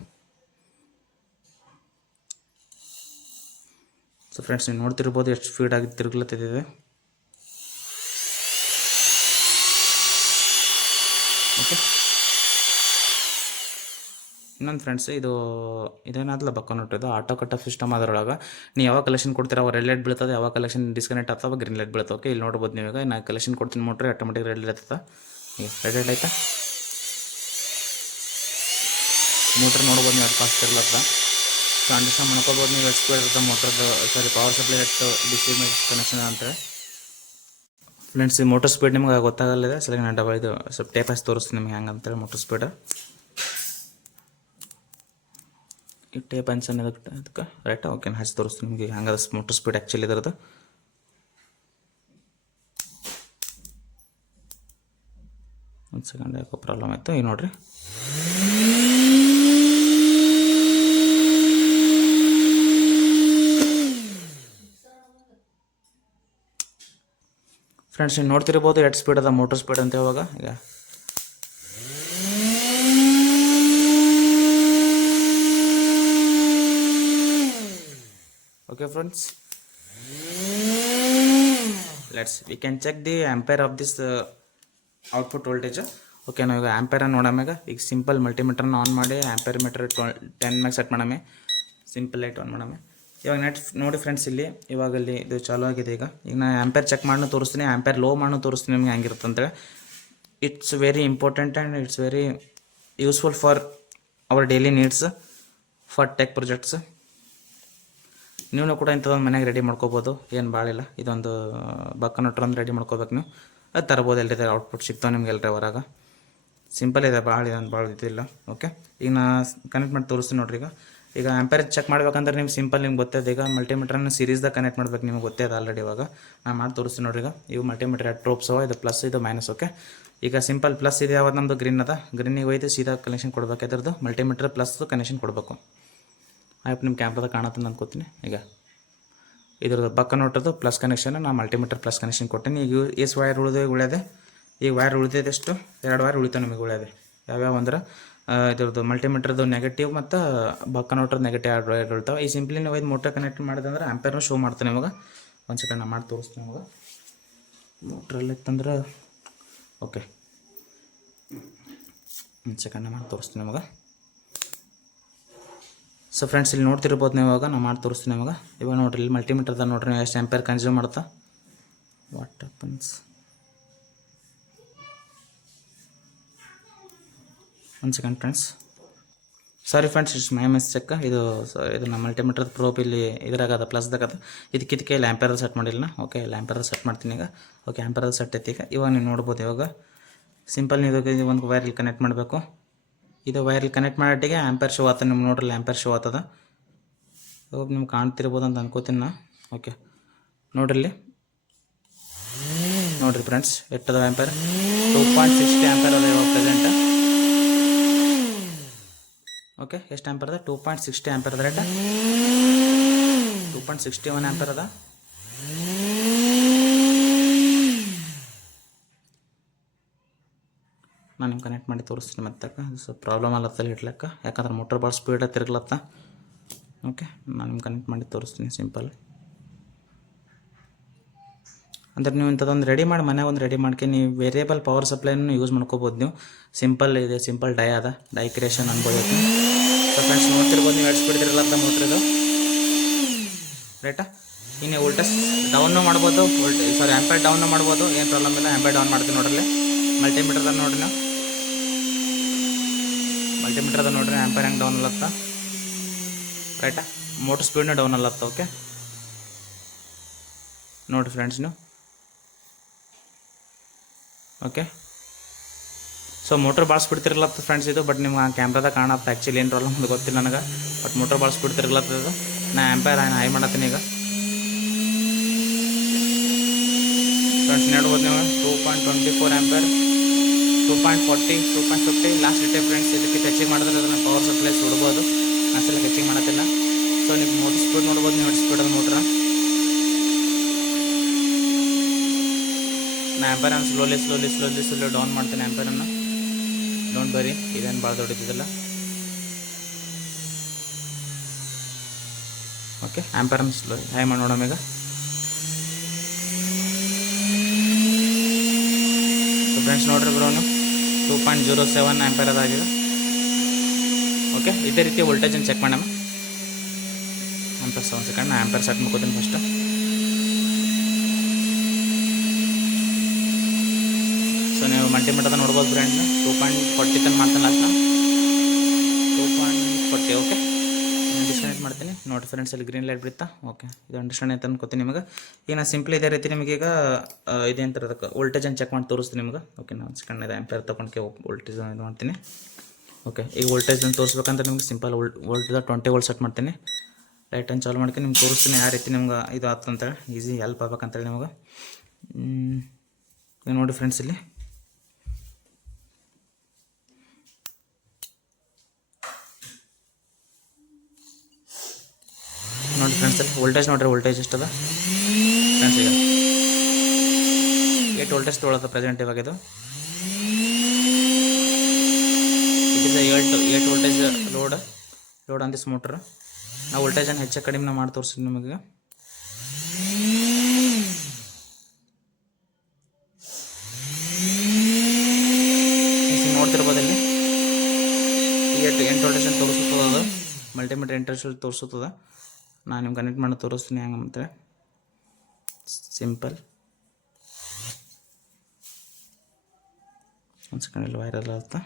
ಸೊ ಫ್ರೆಂಡ್ಸ್, ನೀವು ನೋಡ್ತಿರ್ಬೋದು ಎಷ್ಟು ಸ್ಪೀಡಾಗಿ ತಿರುಗ್ಲತ್ತಿದೆ. ಓಕೆ, ಇನ್ನೊಂದು ಫ್ರೆಂಡ್ಸ್, ಇದೇನಾದ್ಲ ಬಕ್ಕ ನೋಟಿದ್ದು ಆಟೋ ಕಟ್ ಆಫ್ ಸಿಸ್ಟಮ್. ಅದರೊಳಗೆ ನೀವು ಯಾವಾಗ ಕಲೆಕ್ಷನ್ ಕೊಡ್ತೀರ ಅವಾಗ ರೆಡ್ ಲೈಟ್ ಬೀಳ್ತದೆ, ಯಾವಾಗ ಕಲೆಕ್ಷನ್ ಡಿಸ್ಕನೆಕ್ಟ್ ಆಗ್ತವೆ ಗ್ರೀನ್ ಲೈಟ್ ಬೀಳ್ತವೆ. ಓಕೆ, ಇಲ್ಲಿ ನೋಡ್ಬೋದು ನೀವು. ಈಗ ನಾನು ಕಲೆಕ್ಷನ್ ಕೊಡ್ತೀನಿ ಮೋಟ್ರಿ, ಆಟೋಮೆಟಿಕ್ ರೆಡ್ ಲೈಟ್ ಆಗ್ತದೆ. ಈಗ ರೆಡ್ ಲೈಟ್ ಆಯ್ತಾ, ಮೋಟ್ರ್ ನೋಡ್ಬೋದು ನೀವು. ಅದು ಕಾಸ್ಟ್ ಇರ್ಲತ್ತ. ಸೊ ಅಂಡರ್ಸ್ಟ್ಯಾಂಡ್ ಮಾಡ್ಕೋಬೋದು ನೀವು ಎಷ್ಟು ಸ್ಪೀಡ್ ಇರುತ್ತೆ ಮೋಟ್ರದ್ದು, ಸಾರಿ ಪವರ್ ಸಪ್ಲೈ ಎಷ್ಟು DC ಕನೆಕ್ಷನ್ ಅಂತೇಳಿ. ಫ್ರೆಂಡ್ಸ್, ಈ ಮೋಟರ್ ಸ್ಪೀಡ್ ನಿಮ್ಗೆ ಗೊತ್ತಾಗಲ್ಲಿದೆ. ಸರಿ, ನಾನು ಇದು ಸ್ವಲ್ಪ ಟೇಪ್ ಹಚ್ಚಿ ತೋರಿಸ್ತೀನಿ ನಿಮ್ಗೆ ಹೆಂಗೆ ಅಂತೇಳಿ ಮೋಟರ್ ಸ್ಪೀಡ್. ಈ ಟೇಪ್ ಹಂಚನ್ ಅದಕ್ಕೆ ರೈಟ್. ಓಕೆ, ನಾನು ಹಚ್ಚಿ ತೋರಿಸ್ತೀನಿ ನಿಮಗೆ ಹೆಂಗೆ ಮೋಟರ್ ಸ್ಪೀಡ್ ಆ್ಯಕ್ಚುಲಿ ಇದ್ರದ್ದು. ಒಂದು ಸೆಕೆಂಡ್, ಯಾಕೋ ಪ್ರಾಬ್ಲಮ್ ಆಯಿತು. ಈಗ ನೋಡಿರಿ, ಫ್ರೆಂಡ್ಸ್ ನೀವು ನೋಡ್ತಿರ್ಬೋದು ಎಷ್ಟು ಸ್ಪೀಡ್ ಅದ ಮೋಟರ್ ಸ್ಪೀಡ್ ಅಂತ. ಇವಾಗ ಈಗ Okay friends, we can check the ampere of this output voltage. Okay ನಾವು ಈಗ ಆ್ಯಂಪೇರನ್ನು ನೋಡಾಮ್ಯಾಗ ಈಗ ಸಿಂಪಲ್ ಮಲ್ಟಿಮೀಟರ್ನ ಆನ್ ಮಾಡಿ ಆ್ಯಂಪೇರ್ ಮೀಟರ್ 10 ಮ್ಯಾಗ ಸೆಟ್ ಮಾಡಾಮೆ. ಸಿಂಪಲ್ ಲೈಟ್ ಆನ್ ಮಾಡಾಮೆ. ಇವಾಗ ನೋಡಿ ಫ್ರೆಂಡ್ಸ್, ಇಲ್ಲಿ ಇವಾಗ ಇಲ್ಲಿ ಇದು ಚಾಲೂ ಆಗಿದೆ. ಈಗ ನಾ ಆ್ಯಂಪೇರ್ ಚೆಕ್ ಮಾಡಿ ತೋರಿಸ್ತೀನಿ, ಆ್ಯಂಪೇರ್ ಲೋ ಮಾಡಿ ತೋರಿಸ್ತೀನಿ ನಿಮ್ಗೆ ಹೆಂಗಿರುತ್ತೆ ಅಂತೇಳಿ. It's very important and it's very useful for our daily needs for tech projects. ನೀವು ಕೂಡ ಇಂಥದ್ದೊಂದು ಮನೆಗೆ ರೆಡಿ ಮಾಡ್ಕೋಬೋದು, ಏನು ಭಾಳಿಲ್ಲ. ಇದೊಂದು ಬಕ್ಕ ನಟ್ರೊಂದು ರೆಡಿ ಮಾಡ್ಕೋಬೇಕು ನೀವು. ಅದು ತರ್ಬೋದು, ಎಲ್ರಿದೆ ಔಟ್ಪುಟ್ ಸಿಗ್ತಾವೆ ನಿಮ್ಗೆ ಎಲ್ಲರ ಹೊರಗೆ. ಸಿಂಪಲ್ ಇದೆ, ಭಾಳ ಇದಿಲ್ಲ. ಓಕೆ, ಈಗ ನಾ ಕನೆಕ್ಟ್ ಮಾಡಿ ತೋರಿಸ್ತೀನಿ ನೋಡ್ರಿ. ಈಗ ಆ್ಯಂಪೇರ್ ಚೆಕ್ ಮಾಡ್ಬೇಕಂದ್ರೆ ನಿಮ್ಗೆ ಸಿಂಪಲ್ ನಿಮ್ಗೆ ಗೊತ್ತದ. ಈಗ ಮಲ್ಟಿಮೀಟ್ರನ್ನ ಸೀರೀಸ್ದಾಗ ಕನೆಕ್ಟ್ ಮಾಡ್ಬೇಕು, ನಿಮ್ಗೆ ಗೊತ್ತೇ ಅದು ಆಲ್ರೆಡಿ. ಇವಾಗ ನಾನು ಮಾಡಿ ತೋರಿಸ್ತೀನಿ ನೋಡ್ರಿ. ಈಗ ಇವು ಮಲ್ಟಿಮೀಟರ್ ಟ್ರೋಪ್ಸ್ ಅವ, ಇದು ಪ್ಲಸ್ ಇದು ಮೈನಸ್. ಓಕೆ, ಈಗ ಸಿಂಪಲ್ ಪ್ಲಸ್ ಇದೆ, ಯಾವ್ದು ನಮ್ಮದು ಗ್ರೀನ್ ಅದ, ಗ್ರೀನಿಗೆ ಹೋಯ್ತು ಸೀದಾ ಕನೆಕ್ಷನ್ ಕೊಡ್ಬೇಕು. ಇದ್ರದ್ದು ಮಲ್ಟಿಮೀಟರ್ ಪ್ಲಸ್ ಕನೆಕ್ಷನ್ ಕೊಡಬೇಕು. ಆಯ್ತು, ನಿಮ್ಮ ಕ್ಯಾಮ್ರಾದಾಗ ಕಾಣುತ್ತೆ ಅನ್ಕೋತೀನಿ. ಈಗ ಇದ್ರದ್ದು ಬಕ್ಕ ನೋಟದ್ದು ಪ್ಲಸ್ ಕನೆಕ್ಷನ್, ನಾನು ಮಲ್ಟಿಮೀಟರ್ ಪ್ಲಸ್ ಕನೆಕ್ಷನ್ ಕೊಟ್ಟೀನಿ. ಈಗ ಎಷ್ಟು ವೈರ್ ಉಳಿದೆ, ಈಗ ವೈರ್ ಉಳಿದಿದ್ದೆಷ್ಟು 2 ವೈರ್ ಉಳಿತಾವೆ ನಿಮಗೆ ಉಳಿಯೋದೆ. ಯಾವ್ಯಾವ ಅಂದ್ರೆ ಇದ್ರದ್ದು ಮಲ್ಟಿಮೀಟ್ರದ್ದು ನೆಗೆಟಿವ್ ಮತ್ತು ಬಕ್ಕ ನೋಟ್ರದ್ದು ನೆಗೆಟಿವ್ 2 ವೈರ್ ಉಳ್ತಾವೆ. ಈ ಸಿಂಪ್ಲಿ ನೀವು ಇದು ಮೋಟರ್ ಕನೆಕ್ಟ್ ಮಾಡಿದಂದ್ರೆ ಆ್ಯಂಪೇರ್ನು ಶೋ ಮಾಡ್ತಾನೆ ನಿಮಗೆ. ಒಂದು ಸೆಕೆಂಡ್ ನಾನು ಮಾಡಿ ತೋರಿಸ್ತೀನಿ ನಿಮಗೆ. ಮೋಟ್ರಲ್ಲಿ ಇತ್ತಂದ್ರೆ ಓಕೆ, ಒಂದು ಸೆಕೆಂಡ್ ಮಾಡಿ ತೋರಿಸ್ತೀನಿ ನಿಮಗೆ. ಸೊ ಫ್ರೆಂಡ್ಸ್, ಇಲ್ಲಿ ನೋಡ್ತಿರ್ಬೋದು ನೀವು. ಇವಾಗ ನಾನು ಮಾಡಿ ತೋರಿಸ್ತೀನಿ ನಿಮಗೆ. ಇವಾಗ ನೋಡ್ರಿ, ಇಲ್ಲಿ ಮಲ್ಟಿಮೀಟರ್ದ ನೋಡ್ರಿ ನೀವು ಎಷ್ಟು ಆ್ಯಂಪೇರ್ ಕನ್ಸ್ಯೂಮ್ ಮಾಡುತ್ತಾ. ವಾಟ್ ಹ್ಯಾಪನ್ಸ್, ಒಂದು second friends, sorry friends, it's my mistake. ಇದು ನಮ್ಮ ಮಲ್ಟಿಮೀಟರ್ ಪ್ರೋಪ್ ಇಲ್ಲಿ ಇದ್ರಾಗದ ಪ್ಲಸ್ದಾಗದ. ಇದಕ್ಕೆ ಇಲ್ಲಿ ಆ್ಯಂಪೇರ್ ಸೆಟ್ ಮಾಡಿಲ್ಲ. ಓಕೆ, ಇಲ್ಲಿ ಆ್ಯಂಪೇರ್ ಸೆಟ್ ಮಾಡ್ತೀನಿ ಈಗ. ಓಕೆ, ಆ್ಯಂಪೇರ್ ಸೆಟ್ ಐತಿ. ಈಗ ಇವಾಗ ನೀವು ನೋಡ್ಬೋದು. ಇವಾಗ ಸಿಂಪಲ್ ನೀವು ಒಂದು ವೈರಲ್ಲಿ ಕನೆಕ್ಟ್ ಮಾಡಬೇಕು. ಇದು ವೈರಲ್ಲಿ ಕನೆಕ್ಟ್ ಮಾಡೋಟ್ಟಿಗೆ ಆ್ಯಂಪೇರ್ ಶೋ ಆಗ್ತದೆ ನಿಮ್ಗೆ. ನೋಡ್ರಿ, ಆ್ಯಂಪೇರ್ ಶೋ ಆಗ್ತದ. ಇವಾಗ ನಿಮ್ಗೆ ಕಾಣ್ತಿರ್ಬೋದು ಅಂತ ಅನ್ಕೋತೀನಿ ನಾ. ಓಕೆ, ನೋಡ್ರಿ ನೋಡ್ರಿ ಫ್ರೆಂಡ್ಸ್, ಎಟ್ಟದ ಆ್ಯಂಪೇರ್ 2.60 ಆ್ಯಂಪೇರ್ ಅದ ಇವಾಗ ಪ್ರೆಸೆಂಟ್. ಓಕೆ, ಎಷ್ಟು ಆ್ಯಂಪರ್ ಅದ? 2.60 ಆ್ಯಂಪರ್ ಅದ. ರೇಟ 2.61 ಆ್ಯಂಪರ್ ಅದ. ನಾನು ನಿಮ್ಗೆ ಕನೆಕ್ಟ್ ಮಾಡಿ ತೋರಿಸ್ತೀನಿ ಮತ್ತೆ. ಸ್ವಲ್ಪ ಪ್ರಾಬ್ಲಮ್ ಅಲ್ಲತ್ತಲ್ಲಿ ಇಡ್ಲಕ್ಕ, ಯಾಕಂದ್ರೆ ಮೋಟರ್ ಭಾಳ ಸ್ಪೀಡಾಗಿ ತಿರುಗ್ಲತ್ತ. ಓಕೆ, ನಾನು ನಿಮ್ಗೆ ಕನೆಕ್ಟ್ ಮಾಡಿ ತೋರಿಸ್ತೀನಿ ಸಿಂಪಲ್. ಅಂದ್ರೆ ನೀವು ಇಂಥದ್ದೊಂದು ರೆಡಿ ಮಾಡಿ ಮನೆಯಾಗ ಒಂದು ರೆಡಿ ಮಾಡ್ಕೊಂಡು ನೀವು ವೇರಿಯೇಬಲ್ ಪವರ್ ಸಪ್ಲೈನೂ ಯೂಸ್ ಮಾಡ್ಕೋಬೋದು ನೀವು. ಸಿಂಪಲ್ ಇದೆ, ಸಿಂಪಲ್ ಡೈ ಅದ, ಡೈ ಕ್ರಿಯೇಷನ್ ಅನ್ಬೋದು. ಸೊ ಫ್ರೆಂಡ್ಸ್, ನೋಡ್ತಿರ್ಬೋದು ನೀವು ಎಷ್ಟು ಬಿಡ್ತಿರಲ್ಲ ಅಂತ ಮೋಟ್ರಿದು ರೈಟಾ. ಇನ್ನು ವೋಲ್ಟೇಜ್ ಡೌನು ಮಾಡ್ಬೋದು, ಆ್ಯಂಪೇರ್ ಡೌನು ಮಾಡ್ಬೋದು, ಏನು ಪ್ರಾಬ್ಲಮ್ ಇಲ್ಲ. ಆ್ಯಂಪೇರ್ ಡೌನ್ ಮಾಡ್ತೀನಿ ನೋಡ್ರಿ. ಮಲ್ಟಿಮೀಟರ್ದ ನೋಡ್ರಿ ನಾವು, ಮಲ್ಟಿಮೀಟರ್ದ ನೋಡ್ರಿ ಆ್ಯಂಪೇರ್ ಹೆಂಗೆ ಡೌನ್ ಅಲ್ಲತ್ತ ರೈಟಾ. ಮೋಟರ್ ಸ್ಪೀಡ್ನ ಡೌನ್ ಅಲ್ಲತ್ತ. ಓಕೆ, ನೋಡಿರಿ ಫ್ರೆಂಡ್ಸ್ ನೀವು. ಓಕೆ, ಸೊ ಮೋಟ್ರ್ ಭಾಳ ಸ್ಪೀಡ್ ತಿರ್ಲತ್ತ ಫ್ರೆಂಡ್ಸ್ ಇದು. ಬಟ್ ನಿಮ್ಗೆ ಕ್ಯಾಮ್ರಾದಾಗ ಕಾಣತ್ತೆ ಆ್ಯಕ್ಚುಲಿ ಏನು ಪ್ರಾಬ್ಲಮ್ ಅದು ಗೊತ್ತಿಲ್ಲ ನನಗೆ. ಬಟ್ ಮೋಟ್ರ್ ಭಾಳ ಸ್ಪೀಡ್ ತಿರ್ಲತ್ತದು. ನಾ ಆ್ಯಂಪೇರ್ ಹೈ ಮಾಡತ್ತೀನಿ ಈಗ ಫ್ರೆಂಡ್ಸ್. ನೋಡ್ಬೋದು ನೀವು 2.24 ಆ್ಯಂಪೇರ್, 2.40, 2.50 ಲಾಸ್ಟ್ ಇಟ್ಟೆ ಫ್ರೆಂಡ್ಸ್. ಇದಕ್ಕೆ ಟಚಿಂಗ್ ಮಾಡಿದ್ರೆ ಅದನ್ನು ಪವರ್ ಸಪ್ಲೈ ಸುಡ್ಬೋದು. ಅಷ್ಟೆಲ್ಲ ಟಚಿಂಗ್ ಮಾಡತ್ತಿಲ್ಲ. ಸೊ ನೀವು ಮೋಟರ್ ಸ್ಪೀಡ್ ನೋಡ್ಬೋದು, ನೀವು ಸ್ಪೀಡ್ ಅದು ಮೋಟ್ರ. ನಾ ಆ್ಯಂಪೇರನ್ನು ಸ್ಲೋಲಿ ಡೌನ್ ಮಾಡ್ತೀನಿ. ಆ್ಯಂಪೇರನ್ನು ಡೋಂಟ್ ಬರಿ, ಇದೇನು ಭಾಳ ದೊಡ್ಡದಿಲ್ಲ. ಓಕೆ, ಆ್ಯಂಪೇರನ್ನು ಸ್ಲೋ ಹೈ ಮಾಡಿ ನೋಡೋಣ ಈಗ. ಫ್ರೆಂಡ್ಸ್ ನೋಡ್ರಿ ಬ್ರೋನು 2.07 ಆ್ಯಂಪೇರ್ ಅದಾಗಿದೆ. ಓಕೆ, ಇದೇ ರೀತಿ ವೋಲ್ಟೇಜನ್ನು ಚೆಕ್ ಮಾಡೋಣ. ಆ್ಯಂಪೇರ್ 7 ಸೆಕೆಂಡ್ ನಾ ಆ್ಯಂಪೇರ್ ಸೆಟ್ ಮಾಡ್ಕೋತೀನಿ ಫಸ್ಟ್. ಸೊ ನೀವು ಮಲ್ಟಿಮೀಟರ್ದ ನೋಡ್ಬೋದು ಫ್ರೆಂಡ್ಸ್. 2.40 ತನಕ ಮಾಡ್ತಾನೆ ಲಾಸ್ಟ್ ನಾ 2.40. ಓಕೆ, ಡಿಸ್ಕನೆಕ್ಟ್ ಮಾಡ್ತೀನಿ ನೋಡಿ ಫ್ರೆಂಡ್ಸ್. ಅಲ್ಲಿ ಗ್ರೀನ್ ಲೈಟ್ ಬಿಡ್ತಾ. ಓಕೆ, ಇದು ಅಂಡರ್ಸ್ಟ್ಯಾಂಡ್ ಆಯ್ತು ಅನ್ಕೋತೀನಿ ನಿಮಗೆ. ಈಗ ನಾನು ಸಿಂಪ್ಲಿ ಇದೇ ರೀತಿ ನಿಮಗೆ ಈಗ ಇದೇನು ಅದಕ್ಕೆ ವೋಲ್ಟೇಜನ್ನು ಚೆಕ್ ಮಾಡಿ ತೋರಿಸ್ತೀನಿ ನಿಮ್ಗೆ. ಓಕೆ, ನಾನು ಸೆಕೆಂಡ್ ಇದೆ ಆ್ಯಂಪೇರ್ ತೊಗೊಂಡ್ಕೆ ವೋಲ್ಟೇಜ್ ಇದು ಮಾಡ್ತೀನಿ. ಓಕೆ, ಈಗ ವೋಲ್ಟೇಜನ್ನು ತೋರಿಸ್ಬೇಕಂದ್ರೆ ನಿಮ್ಗೆ ಸಿಂಪಲ್ ವೋಲ್ಟೇಜ್ 20 ವೋಲ್ಟ್ ಸೆಟ್ ಮಾಡ್ತೀನಿ. ಲೈಟನ್ನು ಚಾಲು ಮಾಡ್ಕೊಂಡು ನಿಮ್ಗೆ ತೋರಿಸ್ತೀನಿ ಯಾವ ರೀತಿ ನಿಮ್ಗೆ ಇದು ಆಗ್ತದೆ ಅಂತೇಳಿ, ಈಸಿ ಹೆಲ್ಪ್ ಆಗ್ಬೇಕಂತೇಳಿ ನಿಮಗೆ. ನೋಡಿ ಫ್ರೆಂಡ್ಸ್, ಇಲ್ಲಿ ನೋಡಿ ಫ್ರೆಂಡ್ಸ್, ಅಲ್ಲಿ ವೋಲ್ಟೇಜ್ ನೋಡ್ರಿ, ವೋಲ್ಟೇಜ್ ಎಷ್ಟದ ಫ್ರೆಂಡ್ಸ್. ಈಗ 8 ವೋಲ್ಟೇಜ್ ತೊಗೊಳತ್ತೆ ಪ್ರೆಸೆಂಟ್ ಇವಾಗ. ಇದು it is 8 voltage load on this motor. ನಾವು ವೋಲ್ಟೇಜನ್ನು ಹೆಚ್ಚು ಕಡಿಮೆ ಮಾಡಿ ತೋರಿಸ್ತೀನಿ ನಿಮಗೆ. ಇಂಟರ್ನ್ಯಾಷನಲ್ ತೋರಿಸುತ್ತದೆ, ಅದು ಮಲ್ಟಿಮೀಟರ್ ಇಂಟರ್ನ್ಯಾಷನಲ್ ತೋರಿಸುತ್ತದೆ. ನಾನು ನಿಮ್ಗೆ ಕನೆಕ್ಟ್ ಮಾಡಿ ತೋರಿಸ್ತೀನಿ ಹೆಂಗಂತ. ಸಿಂಪಲ್ ಒಂದು ಸೆಕೆಂಡಲ್ಲಿ ವೈರಲ್ ಆಗುತ್ತೆ.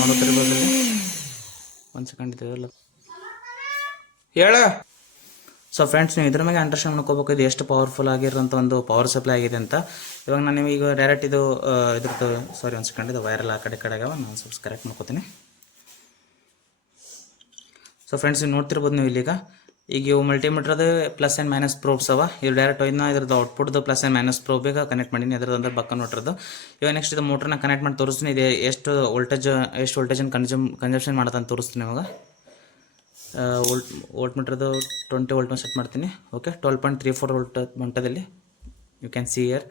ನೋಡುತ್ತಿರ್ಬೋದು, ಒಂದು ಸೆಕೆಂಡ್ ಇದೆಯಲ್ಲ ಹೇಳ. ಸೊ ಫ್ರೆಂಡ್ಸ್, ನೀವು ಇದ್ರ ಮೇಲೆ ಅಂಡರ್ಸ್ಟ್ಯಾಂಡ್ ಮಾಡ್ಕೋಬೇಕು ಇದು ಎಷ್ಟು ಪವರ್ಫುಲ್ ಆಗಿರೋಂಥ ಒಂದು ಪವರ್ ಸಪ್ಲೈ ಆಗಿದೆ ಅಂತ. ಇವಾಗ ನಾನು ನಿಮಗೆ ಡೈರೆಕ್ಟ್ ಇದ್ರದ್ದು ಒಂದು ಸೆಕೆಂಡ್, ಇದು ವೈರಲ್ ಆ ಕಡೆ ಕಡೆಗೆ ನಾನು ಸ್ವಲ್ಪ ಕರೆಕ್ಟ್ ಮಾಡ್ಕೋತೀನಿ. ಸೊ ಫ್ರೆಂಡ್ಸ್, ನೀವು ನೋಡ್ತಿರ್ಬೋದು ನೀವು ಇಲ್ಲಿಗ ಈಗ ಇವು ಮಲ್ಟಿಮೀಟ್ರದ್ದು ಪ್ಲಸ್ ಆ್ಯಂಡ್ ಮೈನಸ್ ಪ್ರೋಬ್ಸ್ ಅವ. ಇದು ಡೈರೆಕ್ಟ್ ಇದನ್ನ ಇದ್ರದ್ದು ಔಟ್ಪುಟ್ದು ಪ್ಲಸ್ ಆ್ಯಂಡ್ ಮೈನಸ್ ಪ್ರೋಬಿಗೆ ಕನೆಕ್ಟ್ ಮಾಡೀನಿ, ಅದ್ರದ್ದು ಅಂದ್ರೆ ಬಕ್ಕ ನೋಟ್ರದ್ದು. ಇವಾಗ ನೆಕ್ಸ್ಟ್ ಇದು ಮೋಟ್ರನ್ನ ಕನೆಕ್ಟ್ ಮಾಡಿ ತೋರಿಸ್ತೀನಿ. ಇದು ಎಷ್ಟು ವೋಲ್ಟೇಜನ್ನು ಕನ್ಸಂಪ್ಷನ್ ಮಾಡುತ್ತೆ ಅಂತ ತೋರಿಸ್ತೀನಿ ಇವಾಗ. ವೋಲ್ಟ್ ಮೀಟ್ರದ್ದು 20 ವೋಲ್ಟ್ ಸೆಟ್ ಮಾಡ್ತೀನಿ. ಓಕೆ, 12.34 ವೋಲ್ಟ್ ಮಟ್ಟದಲ್ಲಿ you can see here.